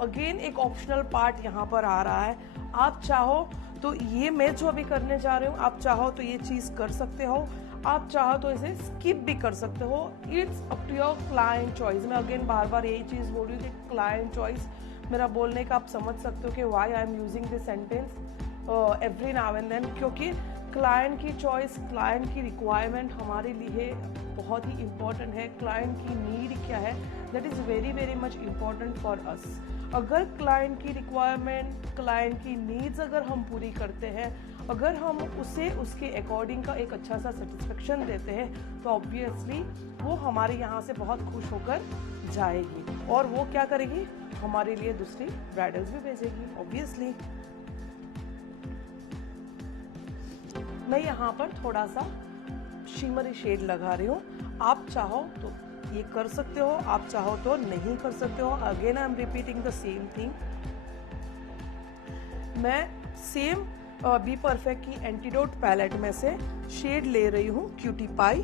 अगेन एक ऑप्शनल पार्ट यहाँ पर आ रहा है, आप चाहो तो ये मैं जो अभी करने जा रही हूँ, आप चाहो तो ये चीज़ कर सकते हो, आप चाहो तो इसे स्किप भी कर सकते हो। It's up to your client choice. मैं अगेन बार बार यही चीज़ बोल रही हूँ कि क्लाइंट चॉइस मेरा बोलने का आप समझ सकते हो कि why I am using this sentence every now and then, क्योंकि क्लाइंट की चॉइस, क्लाइंट की रिक्वायरमेंट हमारे लिए बहुत ही इम्पॉर्टेंट है। क्लाइंट की नीड क्या है, that is very very much important for us. अगर क्लाइंट की रिक्वायरमेंट, क्लाइंट की नीड्स अगर हम पूरी करते हैं, अगर हम उसे उसके अकॉर्डिंग का एक अच्छा सा सेटिस्फेक्शन देते हैं तो ऑब्वियसली वो हमारे यहाँ से बहुत खुश होकर जाएगी और वो क्या करेगी, हमारे लिए दूसरी ब्राइडल्स भी भेजेगी ऑब्वियसली। मैं यहाँ पर थोड़ा सा शिमरी शेड लगा रही हूँ, आप चाहो तो ये कर सकते हो, आप चाहो तो नहीं कर सकते हो। Again I am repeating the same thing. मैं सेम बी परफेक्ट की एंटीडोट पैलेट में से शेड ले रही हूँ क्यूटी पाई।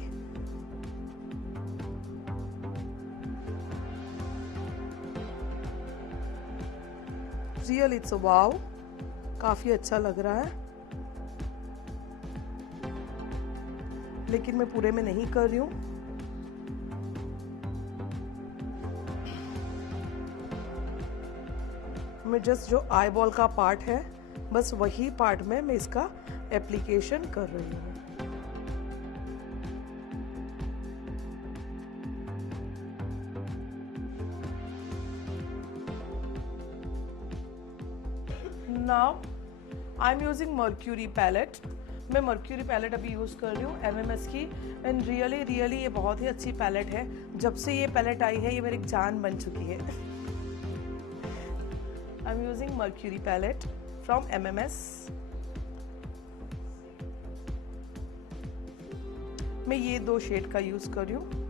रियल इट्स वाव, काफी अच्छा लग रहा है, लेकिन मैं पूरे में नहीं कर रही हूँ। मैं जस्ट जो आई बॉल का पार्ट है बस वही पार्ट में मैं इसका एप्लीकेशन कर रही हूँ। Now I am using mercury palette. मैं मर्क्यूरी पैलेट अभी यूज़ कर रही हूँ MMS की, एंड रियली ये बहुत ही अच्छी पैलेट है। जब से ये पैलेट आई है ये मेरी जान बन चुकी है। I am using mercury palette from MMS। मैं ये 2 शेड का यूज़ कर रही हूँ।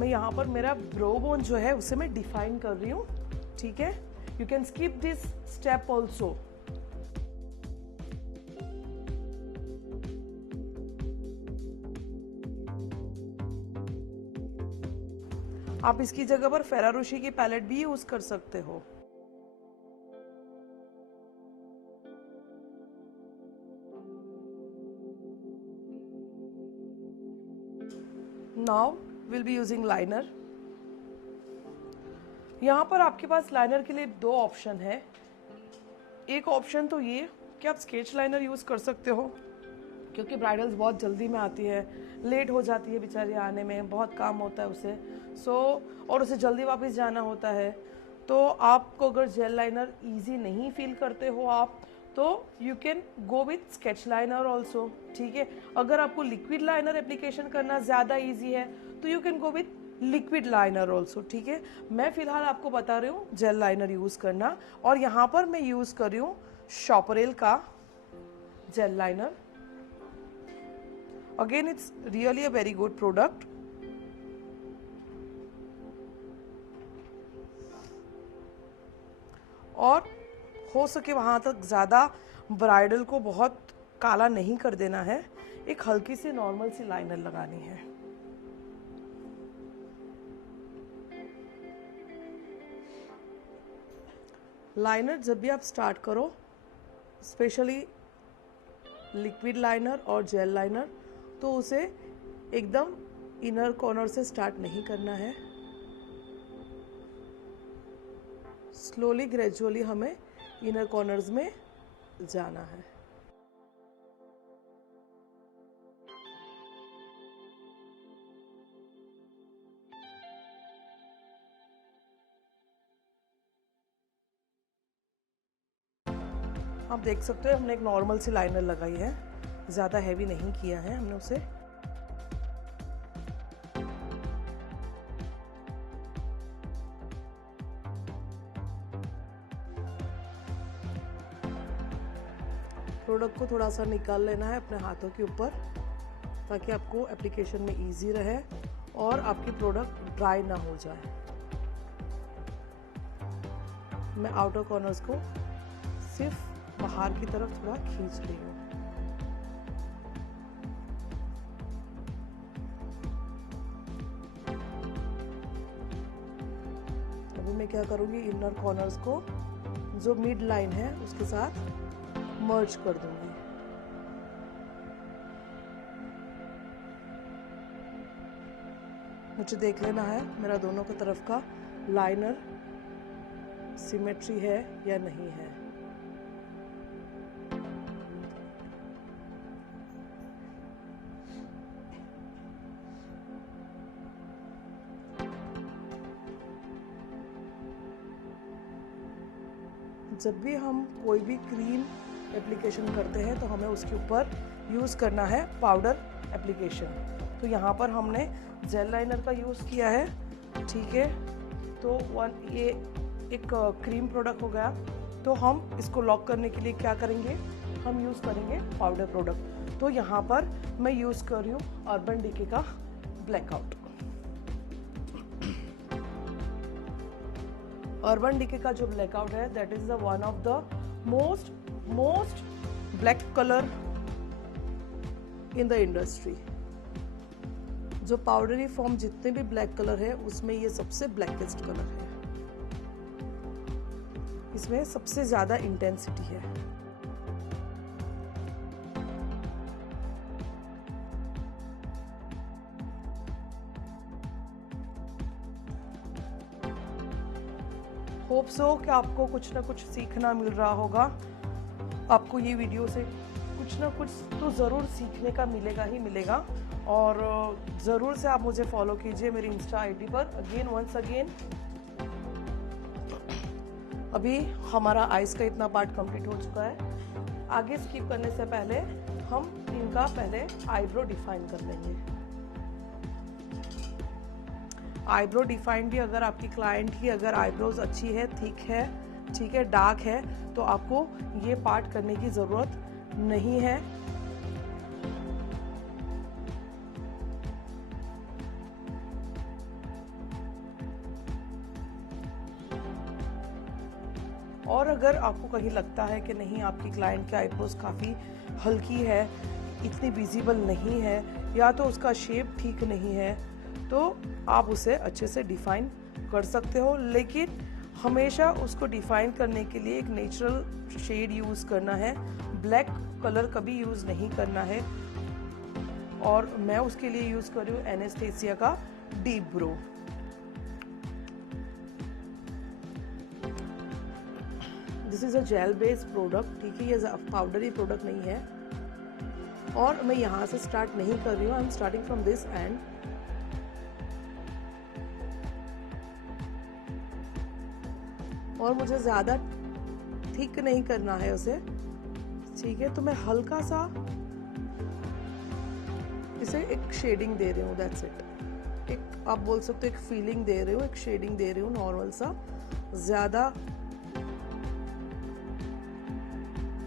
मैं यहाँ पर मेरा ब्रो बोन जो है उसे मैं डिफाइन कर रही हूँ, ठीक है। You can skip this step also. आप इसकी जगह पर फेरारोशी की पैलेट भी यूज कर सकते हो। Now will be using liner. यहाँ पर आपके पास लाइनर के लिए 2 ऑप्शन है। एक ऑप्शन तो ये कि आप स्केच लाइनर यूज कर सकते हो, क्योंकि ब्राइडल्स बहुत जल्दी में आती है, लेट हो जाती है बेचारी आने में, बहुत काम होता है उसे, और उसे जल्दी वापस जाना होता है। तो आपको अगर जेल लाइनर इजी नहीं फील करते हो आप, तो you can go with sketch liner also, ठीक है। अगर आपको लिक्विड लाइनर एप्लीकेशन करना ज़्यादा ईजी है तो you can go with liquid liner also, ठीक है। मैं फिलहाल आपको बता रही हूँ जेल लाइनर यूज़ करना, और यहाँ पर मैं यूज़ कर रही हूँ शॉपरेल का jail liner. Again, it's really a very good product. और हो सके वहाँ तक ज़्यादा ब्राइडल को बहुत काला नहीं कर देना है, एक हल्की सी नॉर्मल सी लाइनर लगानी है। लाइनर जब भी आप स्टार्ट करो, स्पेशली लिक्विड लाइनर और जेल लाइनर, तो उसे एकदम इनर कॉर्नर से स्टार्ट नहीं करना है। स्लोली ग्रेजुअली हमें इनर कॉर्नर्स में जाना है। आप देख सकते हो हमने एक नॉर्मल सी लाइनर लगाई है, ज़्यादा हैवी नहीं किया है हमने उसे। प्रोडक्ट को थोड़ा सा निकाल लेना है अपने हाथों के ऊपर, ताकि आपको एप्लीकेशन में इजी रहे और आपकी प्रोडक्ट ड्राई ना हो जाए। मैं आउटर कॉर्नर्स को सिर्फ बाहर की तरफ थोड़ा खींच रही हूँ। अभी मैं क्या करूँगी, इनर कॉर्नर्स को जो मिड लाइन है उसके साथ मर्ज कर दूंगी। मुझे देख लेना है मेरा दोनों की तरफ का लाइनर सिमेट्री है या नहीं है। जब भी हम कोई भी क्रीम एप्लीकेशन करते हैं तो हमें उसके ऊपर यूज़ करना है पाउडर एप्लीकेशन। तो यहाँ पर हमने जेल लाइनर का यूज़ किया है, ठीक है। तो ये एक क्रीम प्रोडक्ट हो गया। तो हम इसको लॉक करने के लिए क्या करेंगे, हम यूज़ करेंगे पाउडर प्रोडक्ट। तो यहाँ पर मैं यूज़ कर रही हूँ अर्बन डिके का ब्लैकआउट। अर्बन डिके का जो ब्लैकआउट है that is the one of the most black colour in the industry. जो पाउडरी फॉर्म जितने भी ब्लैक कलर है उसमें ये सबसे ब्लैकेस्ट कलर है, इसमें सबसे ज्यादा इंटेंसिटी है। होप सो कि आपको कुछ ना कुछ सीखना मिल रहा होगा। आपको ये वीडियो से कुछ ना कुछ तो ज़रूर सीखने का मिलेगा ही मिलेगा। और ज़रूर से आप मुझे फॉलो कीजिए मेरी इंस्टा आईडी पर। वंस अगेन अभी हमारा आइज का इतना पार्ट कंप्लीट हो चुका है। आगे स्किप करने से पहले हम इनका पहले आईब्रो डिफाइन कर लेंगे। आईब्रो डिफाइन भी अगर आपकी क्लाइंट की अगर आईब्रोज अच्छी है, थिक है, ठीक है, डार्क है, तो आपको ये पार्ट करने की ज़रूरत नहीं है। और अगर आपको कहीं लगता है कि नहीं आपकी क्लाइंट की आईब्रोज काफ़ी हल्की है, इतनी विजिबल नहीं है, या तो उसका शेप ठीक नहीं है, तो आप उसे अच्छे से डिफाइन कर सकते हो। लेकिन हमेशा उसको डिफाइन करने के लिए एक नेचुरल शेड यूज़ करना है, ब्लैक कलर कभी यूज़ नहीं करना है। और मैं उसके लिए यूज़ कर रही हूँ एनेस्थेसिया का deep bro. This is a gel based product, ठीक है, ये पाउडरी प्रोडक्ट नहीं है। और मैं यहाँ से स्टार्ट नहीं कर रही हूँ, I am starting from this and. और मुझे ज़्यादा थिक नहीं करना है उसे, ठीक है। तो मैं हल्का सा इसे एक शेडिंग दे रही हूँ, दैट्स इट। एक आप बोल सकते हो एक फीलिंग दे रही हूँ, एक शेडिंग दे रही हूँ नॉर्मल सा, ज़्यादा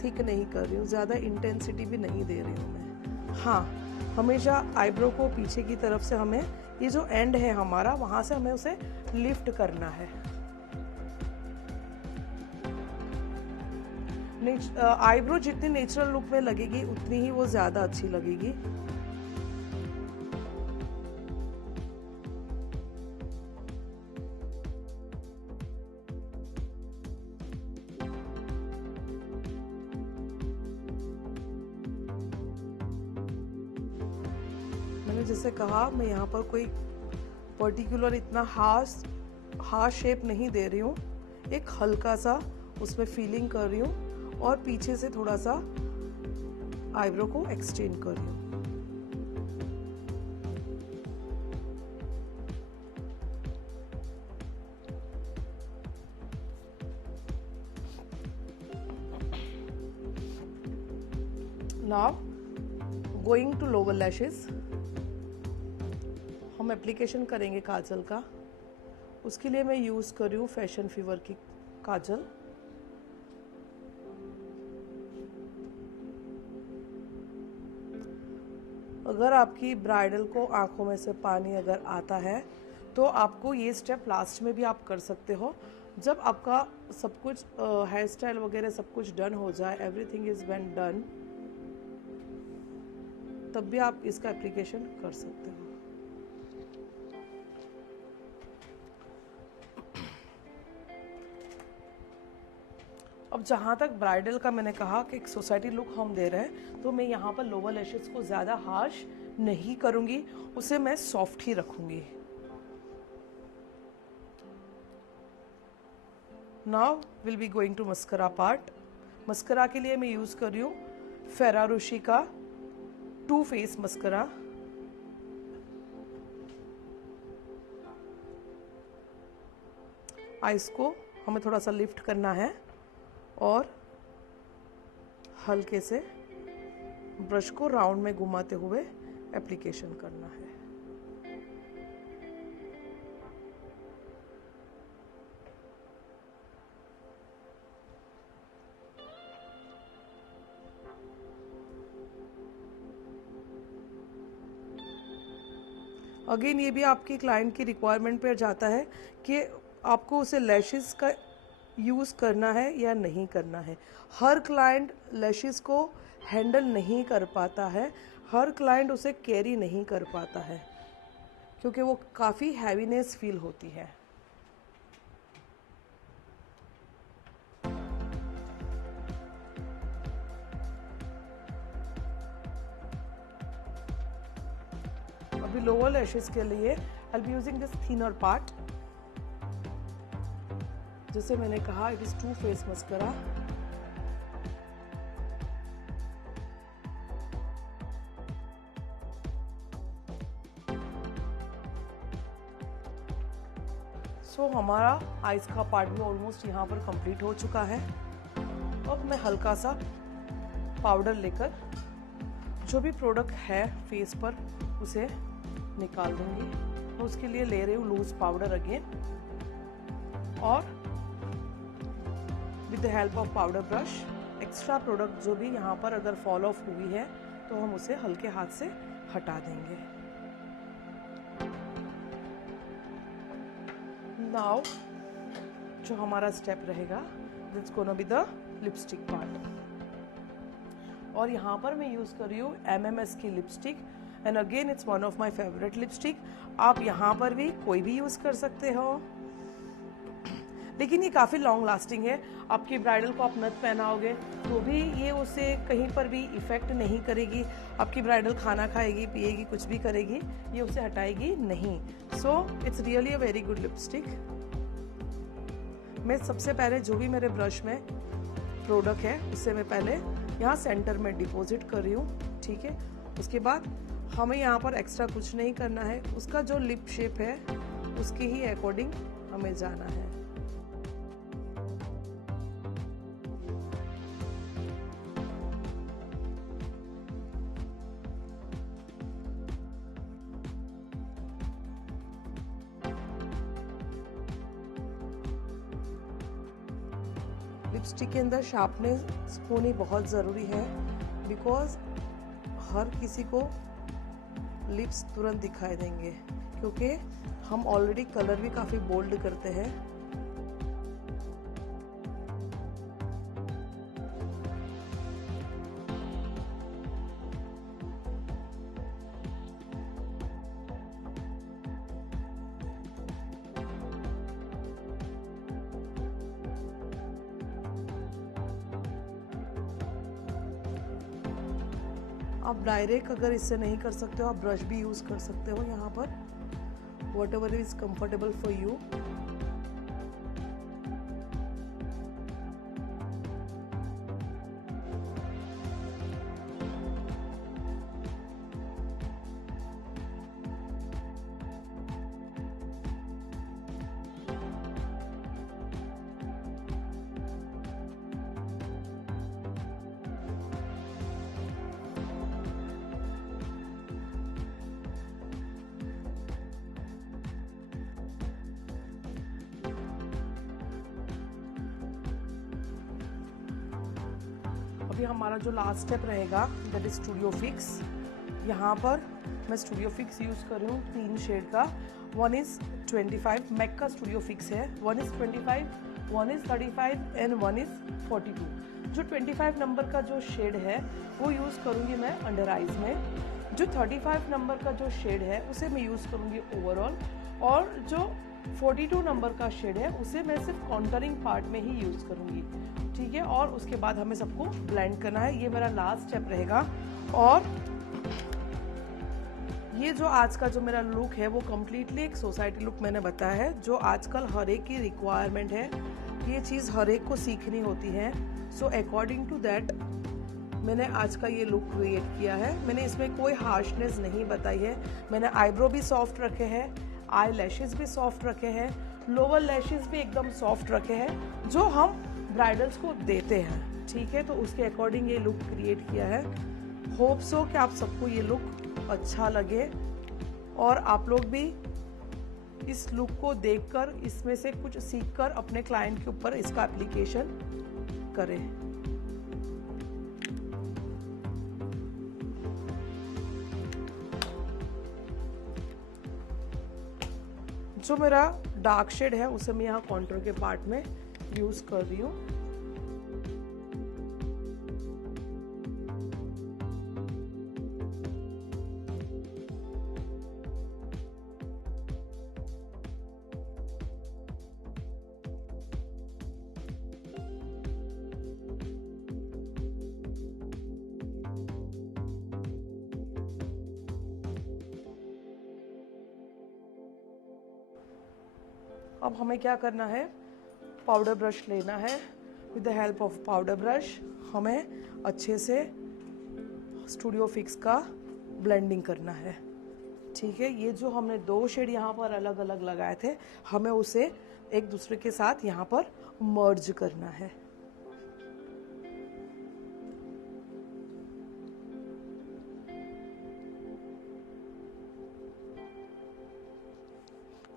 थिक नहीं कर रही हूँ, ज़्यादा इंटेंसिटी भी नहीं दे रही हूँ मैं। हाँ, हमेशा आईब्रो को पीछे की तरफ से हमें ये जो एंड है हमारा, वहाँ से हमें उसे लिफ्ट करना है। आईब्रो जितनी नेचुरल लुक में लगेगी उतनी ही वो ज़्यादा अच्छी लगेगी। मैंने जैसे कहा, मैं यहाँ पर कोई पर्टिकुलर इतना हार्श शेप नहीं दे रही हूँ, एक हल्का सा उसमें फीलिंग कर रही हूँ और पीछे से थोड़ा सा आईब्रो को एक्सटेंड कर रही हूँ। Now going to lower lashes, हम एप्लीकेशन करेंगे काजल का। उसके लिए मैं यूज़ कर रही हूँ फैशन फीवर की काजल। अगर आपकी ब्राइडल को आंखों में से पानी अगर आता है तो आपको ये स्टेप लास्ट में भी आप कर सकते हो। जब आपका सब कुछ हेयर स्टाइल वगैरह सब कुछ डन हो जाए, एवरीथिंग इज वेन डन, तब भी आप इसका एप्लीकेशन कर सकते हो। अब जहाँ तक ब्राइडल का मैंने कहा कि एक सोसाइटी लुक हम दे रहे हैं, तो मैं यहाँ पर लोअर लैशेस को ज़्यादा हार्श नहीं करूँगी, उसे मैं सॉफ्ट ही रखूँगी। Now will be going to mascara part. Mascara के लिए मैं यूज़ कर रही हूँ फेरारोशी का टू फेस मस्करा। आइस को हमें थोड़ा सा लिफ्ट करना है और हल्के से ब्रश को राउंड में घुमाते हुए एप्लीकेशन करना है। अगेन ये भी आपकी क्लाइंट की रिक्वायरमेंट पर जाता है कि आपको उसे लैशेस का यूज़ करना है या नहीं करना है। हर क्लाइंट लैशेस को हैंडल नहीं कर पाता है, हर क्लाइंट उसे कैरी नहीं कर पाता है, क्योंकि वो काफ़ी हैवीनेस फील होती है। अभी लोअर लैशेस के लिए I will be using this thinner part. जैसे मैंने कहा, it is too face mascara. So हमारा आइज का पार्ट भी ऑलमोस्ट यहाँ पर कंप्लीट हो चुका है। अब मैं हल्का सा पाउडर लेकर जो भी प्रोडक्ट है फेस पर उसे निकाल दूंगी। तो उसके लिए ले रही हूँ लूज पाउडर अगेन, और with the help of powder brush extra product जो भी यहाँ पर अगर फॉल ऑफ हुई है तो हम उसे हल्के हाथ से हटा देंगे। नाउ जो हमारा स्टेप रहेगा, that's gonna be the lipstick part. और यहाँ पर मैं यूज़ कर रही हूँ MMS की lipstick, and again it's one of my favourite lipstick. आप यहाँ पर भी कोई भी यूज़ कर सकते हो, लेकिन ये काफ़ी लॉन्ग लास्टिंग है। आपकी ब्राइडल को आप नथ पहनाओगे तो भी ये उसे कहीं पर भी इफ़ेक्ट नहीं करेगी। आपकी ब्राइडल खाना खाएगी, पिएगी, कुछ भी करेगी, ये उसे हटाएगी नहीं। So it's really a very good lipstick. मैं सबसे पहले जो भी मेरे ब्रश में प्रोडक्ट है उससे मैं पहले यहाँ सेंटर में डिपॉजिट कर रही हूँ, ठीक है। उसके बाद हमें यहाँ पर एक्स्ट्रा कुछ नहीं करना है, उसका जो लिप शेप है उसके ही अकॉर्डिंग हमें जाना है। लिपस्टिक के अंदर शार्पनेस होनी बहुत ज़रूरी है, बिकॉज हर किसी को लिप्स तुरंत दिखाई देंगे, क्योंकि हम ऑलरेडी कलर भी काफ़ी बोल्ड करते हैं। आप डायरेक्ट अगर इससे नहीं कर सकते हो, आप ब्रश भी यूज़ कर सकते हो यहाँ पर, what ever is comfortable for you. अभी हमारा जो लास्ट स्टेप रहेगा दैट इज स्टूडियो फिक्स। यहाँ पर मैं स्टूडियो फिक्स यूज़ कर रही हूँ 3 शेड का। 1 इज़ 25 मैक का स्टूडियो फिक्स है, 1 इज़ 25, 1 इज़ 35 एंड 1 इज़ 42। जो 25 नंबर का जो शेड है वो यूज़ करूँगी मैं अंडर आइज में। जो 35 नंबर का जो शेड है उसे मैं यूज़ करूँगी ओवरऑल, और जो 42 नंबर का शेड है उसे मैं सिर्फ कॉन्टरिंग पार्ट में ही यूज़ करूँगी, ठीक है। और उसके बाद हमें सबको ब्लेंड करना है। ये मेरा लास्ट स्टेप रहेगा। और ये जो आज का जो मेरा लुक है वो कम्प्लीटली एक सोसाइटी लुक मैंने बताया है, जो आजकल हर एक की रिक्वायरमेंट है। ये चीज़ हर एक को सीखनी होती है। सो अकॉर्डिंग टू दैट मैंने आज का ये लुक क्रिएट किया है। मैंने इसमें कोई हार्शनेस नहीं बताई है। मैंने आईब्रो भी सॉफ्ट रखे हैं, आई लैशेस भी सॉफ्ट रखे हैं, लोअर लैशेस भी एकदम सॉफ्ट रखे हैं, जो हम ब्राइडल्स को देते हैं, ठीक है। तो उसके अकॉर्डिंग ये लुक क्रिएट किया है। होप सो कि आप सबको ये लुक अच्छा लगे और आप लोग भी इस लुक को देखकर इसमें से कुछ सीखकर अपने क्लाइंट के ऊपर इसका एप्लीकेशन करें। जो मेरा डार्क शेड है उसे मैं यहाँ कॉन्टूर के पार्ट में यूज कर रही हूँ। अब हमें क्या करना है, पाउडर ब्रश लेना है। With the help of powder brush हमें अच्छे से स्टूडियो फिक्स का ब्लेंडिंग करना है, ठीक है। ये जो हमने 2 शेड यहाँ पर अलग अलग लगाए थे, हमें उसे एक दूसरे के साथ यहाँ पर मर्ज करना है।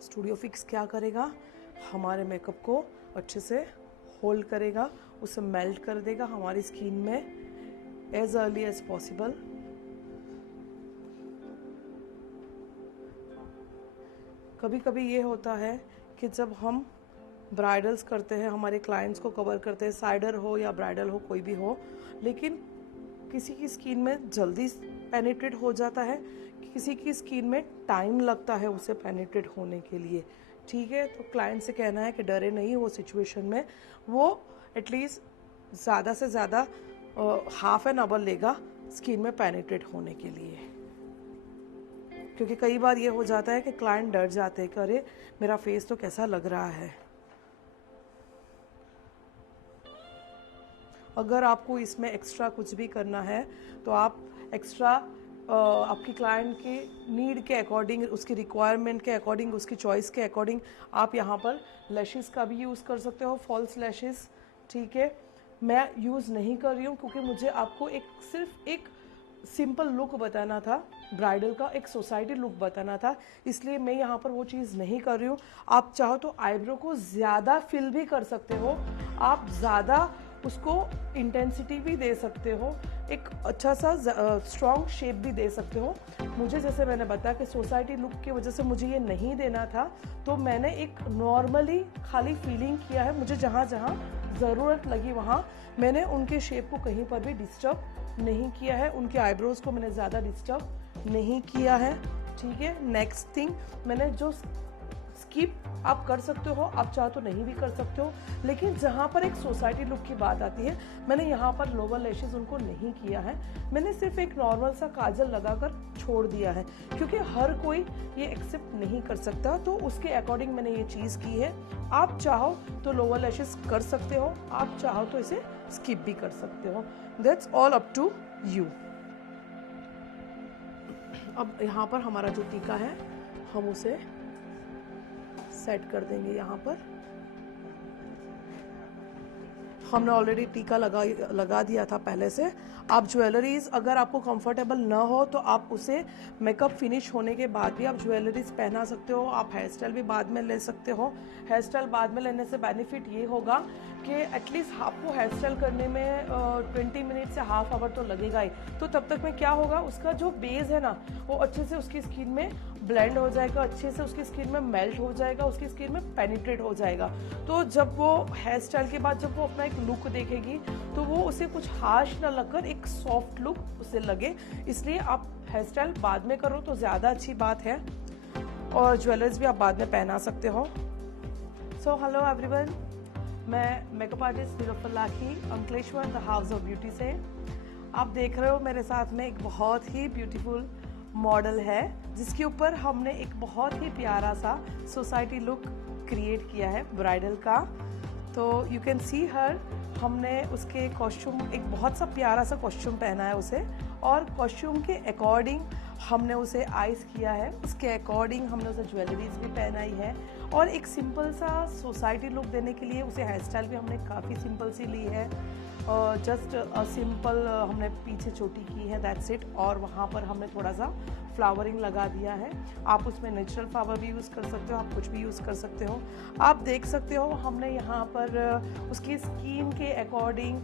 स्टूडियो फिक्स क्या करेगा, हमारे मेकअप को अच्छे से होल्ड करेगा, उसे मेल्ट कर देगा हमारी स्किन में एज अर्ली एज पॉसिबल। कभी कभी ये होता है कि जब हम ब्राइडल्स करते हैं, हमारे क्लाइंट्स को कवर करते हैं, साइडर हो या ब्राइडल हो, कोई भी हो, लेकिन किसी की स्किन में जल्दी पेनिट्रेट हो जाता है, किसी की स्किन में टाइम लगता है उसे पेनिट्रेट होने के लिए, ठीक है। तो क्लाइंट से कहना है कि डरे नहीं, वो सिचुएशन में वो एटलीस्ट ज़्यादा से ज़्यादा हाफ एन आवर लेगा स्किन में पेनिट्रेट होने के लिए। क्योंकि कई बार ये हो जाता है कि क्लाइंट डर जाते हैं कि अरे मेरा फेस तो कैसा लग रहा है। अगर आपको इसमें एक्स्ट्रा कुछ भी करना है तो आप एक्स्ट्रा आपकी क्लाइंट की नीड के अकॉर्डिंग, उसकी रिक्वायरमेंट के अकॉर्डिंग, उसकी चॉइस के अकॉर्डिंग आप यहाँ पर लैशेस का भी यूज़ कर सकते हो, फॉल्स लैशेस, ठीक है। मैं यूज़ नहीं कर रही हूँ क्योंकि मुझे आपको सिर्फ एक सिंपल लुक बताना था, ब्राइडल का एक सोसाइटी लुक बताना था, इसलिए मैं यहाँ पर वो चीज़ नहीं कर रही हूँ। आप चाहो तो आईब्रो को ज़्यादा फिल भी कर सकते हो, आप ज़्यादा उसको इंटेंसिटी भी दे सकते हो, एक अच्छा सा स्ट्रॉन्ग शेप भी दे सकते हो। मुझे जैसे मैंने बताया कि सोसाइटी लुक की वजह से मुझे ये नहीं देना था, तो मैंने एक नॉर्मली खाली फीलिंग किया है। मुझे जहाँ जहाँ ज़रूरत लगी वहाँ मैंने उनके शेप को कहीं पर भी डिस्टर्ब नहीं किया है, उनके आईब्रोज को मैंने ज़्यादा डिस्टर्ब नहीं किया है, ठीक है। नेक्स्ट थिंग, मैंने जो स्किप आप कर सकते हो, आप चाहो तो नहीं भी कर सकते हो, लेकिन जहाँ पर एक सोसाइटी लुक की बात आती है, मैंने यहाँ पर लोअर लैशेस उनको नहीं किया है, मैंने सिर्फ एक नॉर्मल सा काजल लगाकर छोड़ दिया है, क्योंकि हर कोई ये एक्सेप्ट नहीं कर सकता, तो उसके अकॉर्डिंग मैंने ये चीज़ की है। आप चाहो तो लोअर लैशेस कर सकते हो, आप चाहो तो इसे स्किप भी कर सकते हो, that's all up to you. अब यहाँ पर हमारा जो टीका है हम उसे सेट कर देंगे। यहाँ पर हमने ऑलरेडी टीका लगा दिया था पहले से। आप ज्वेलरीज अगर आपको कंफर्टेबल ना हो तो आप उसे मेकअप फिनिश होने के बाद भी आप ज्वेलरीज पहना सकते हो, आप हेयर स्टाइल भी बाद में ले सकते हो। हेयर स्टाइल बाद में लेने से बेनिफिट ये होगा कि एटलीस्ट आपको हेयर स्टाइल करने में 20 मिनट से हाफ आवर तो लगेगा ही, तो तब तक में क्या होगा, उसका जो बेस है ना वो अच्छे से उसकी स्किन में ब्लेंड हो जाएगा, अच्छे से उसकी स्किन में मेल्ट हो जाएगा, उसकी स्किन में पेनिट्रेट हो जाएगा। तो जब वो हेयर स्टाइल के बाद जब वो अपना एक लुक देखेगी तो वो उसे कुछ हार्श ना लगकर एक सॉफ्ट लुक उसे लगे, इसलिए आप हेयर स्टाइल बाद में करो तो ज़्यादा अच्छी बात है। और ज्वेलरीज भी आप बाद में पहना सकते हो। सो हेलो एवरीवन, मैं makeup artist Nilofar lucky, Ankleshwar the house of beauty से। आप देख रहे हो मेरे साथ में एक बहुत ही ब्यूटीफुल मॉडल है जिसके ऊपर हमने एक बहुत ही प्यारा सा सोसाइटी लुक क्रिएट किया है ब्राइडल का। तो यू कैन सी हर, हमने उसके कॉस्ट्यूम, एक बहुत सा प्यारा सा कॉस्ट्यूम पहना है उसे, और कॉस्ट्यूम के अकॉर्डिंग हमने उसे आइस किया है, उसके अकॉर्डिंग हमने उसे ज्वेलरीज भी पहनाई है और एक सिंपल सा सोसाइटी लुक देने के लिए उसे हेयर स्टाइल भी हमने काफ़ी सिंपल सी ली है। जस्ट सिंपल हमने पीछे चोटी की है, दैट्स इट। और वहाँ पर हमने थोड़ा सा फ्लावरिंग लगा दिया है। आप उसमें नेचुरल फ्लावर भी यूज़ कर सकते हो, आप कुछ भी यूज़ कर सकते हो। आप देख सकते हो हमने यहाँ पर उसकी स्किन के अकॉर्डिंग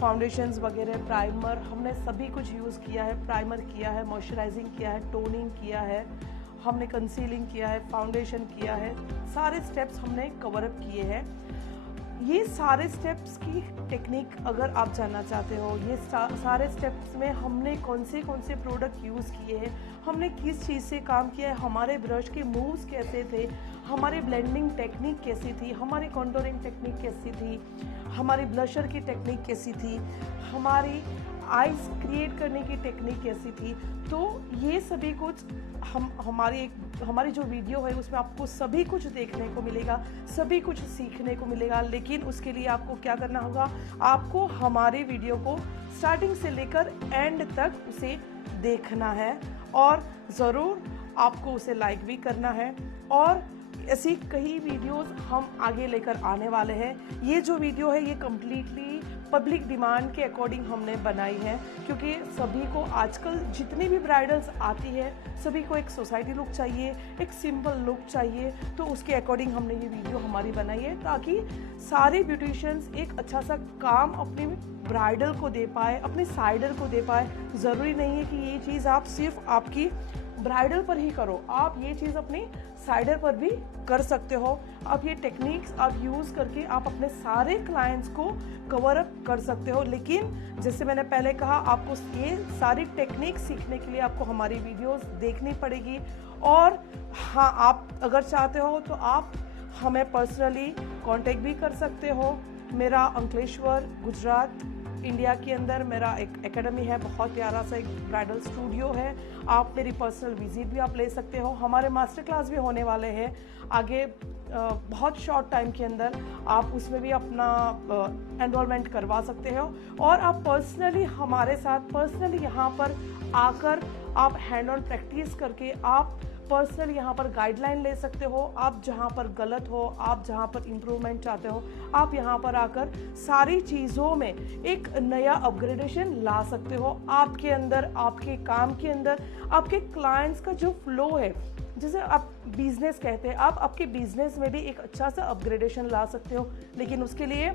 फाउंडेशंस वगैरह, प्राइमर, हमने सभी कुछ यूज़ किया है। प्राइमर किया है, मॉइस्चराइजिंग किया है, टोनिंग किया है, हमने कंसीलिंग किया है, फाउंडेशन किया है, सारे स्टेप्स हमने कवर अप किए हैं। ये सारे स्टेप्स की टेक्निक अगर आप जानना चाहते हो, ये सारे स्टेप्स में हमने कौन से प्रोडक्ट यूज़ किए हैं, हमने किस चीज़ से काम किया है, हमारे ब्रश के मूव्स कैसे थे, हमारी ब्लेंडिंग टेक्निक कैसी थी, हमारी कॉन्टोरिंग टेक्निक कैसी थी, हमारी ब्लशर की टेक्निक कैसी थी, हमारी आइज क्रिएट करने की टेक्निक कैसी थी। तो ये सभी कुछ हमारी जो वीडियो है उसमें आपको सभी कुछ देखने को मिलेगा, सभी कुछ सीखने को मिलेगा। लेकिन उसके लिए आपको क्या करना होगा, आपको हमारे वीडियो को स्टार्टिंग से लेकर एंड तक उसे देखना है और ज़रूर आपको उसे लाइक भी करना है। और ऐसी कई वीडियोस हम आगे लेकर आने वाले हैं। ये जो वीडियो है ये कम्प्लीटली पब्लिक डिमांड के अकॉर्डिंग हमने बनाई है, क्योंकि सभी को आजकल जितनी भी ब्राइडल्स आती है सभी को एक सोसाइटी लुक चाहिए, एक सिंपल लुक चाहिए। तो उसके अकॉर्डिंग हमने ये वीडियो हमारी बनाई है ताकि सारे ब्यूटिशियंस एक अच्छा सा काम अपने ब्राइडल को दे पाए, अपने साइडर को दे पाए। ज़रूरी नहीं है कि ये चीज़ आप सिर्फ आपकी ब्राइडल पर ही करो, आप ये चीज़ अपनी साइडर पर भी कर सकते हो। आप ये टेक्निक्स आप यूज़ करके आप अपने सारे क्लाइंट्स को कवर अप कर सकते हो। लेकिन जैसे मैंने पहले कहा, आपको ये सारी टेक्निक सीखने के लिए आपको हमारी वीडियोस देखनी पड़ेगी। और हाँ, आप अगर चाहते हो तो आप हमें पर्सनली कांटेक्ट भी कर सकते हो। मेरा अंकलेश्वर, गुजरात, इंडिया के अंदर मेरा एक एकेडमी है, बहुत प्यारा सा एक ब्राइडल स्टूडियो है। आप मेरी पर्सनल विजिट भी आप ले सकते हो। हमारे मास्टर क्लास भी होने वाले हैं आगे बहुत शॉर्ट टाइम के अंदर, आप उसमें भी अपना एनरोलमेंट करवा सकते हो। और आप पर्सनली हमारे साथ पर्सनली यहाँ पर आकर आप हैंड ऑन प्रैक्टिस करके आप पर्सनल यहाँ पर गाइडलाइन ले सकते हो। आप जहाँ पर गलत हो, आप जहाँ पर इम्प्रूवमेंट चाहते हो, आप यहाँ पर आकर सारी चीज़ों में एक नया अपग्रेडेशन ला सकते हो। आपके अंदर, आपके काम के अंदर, आपके क्लाइंट्स का जो फ्लो है, जैसे आप बिजनेस कहते हैं, आप आपके बिजनेस में भी एक अच्छा सा अपग्रेडेशन ला सकते हो। लेकिन उसके लिए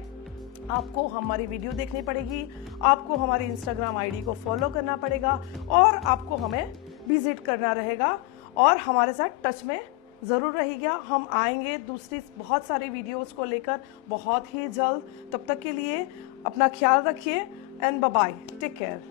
आपको हमारी वीडियो देखनी पड़ेगी, आपको हमारी इंस्टाग्राम आईडी को फॉलो करना पड़ेगा और आपको हमें विजिट करना रहेगा और हमारे साथ टच में ज़रूर रहिएगा। हम आएंगे दूसरी बहुत सारी वीडियोस को लेकर बहुत ही जल्द। तब तक के लिए अपना ख्याल रखिए and bye bye, take care.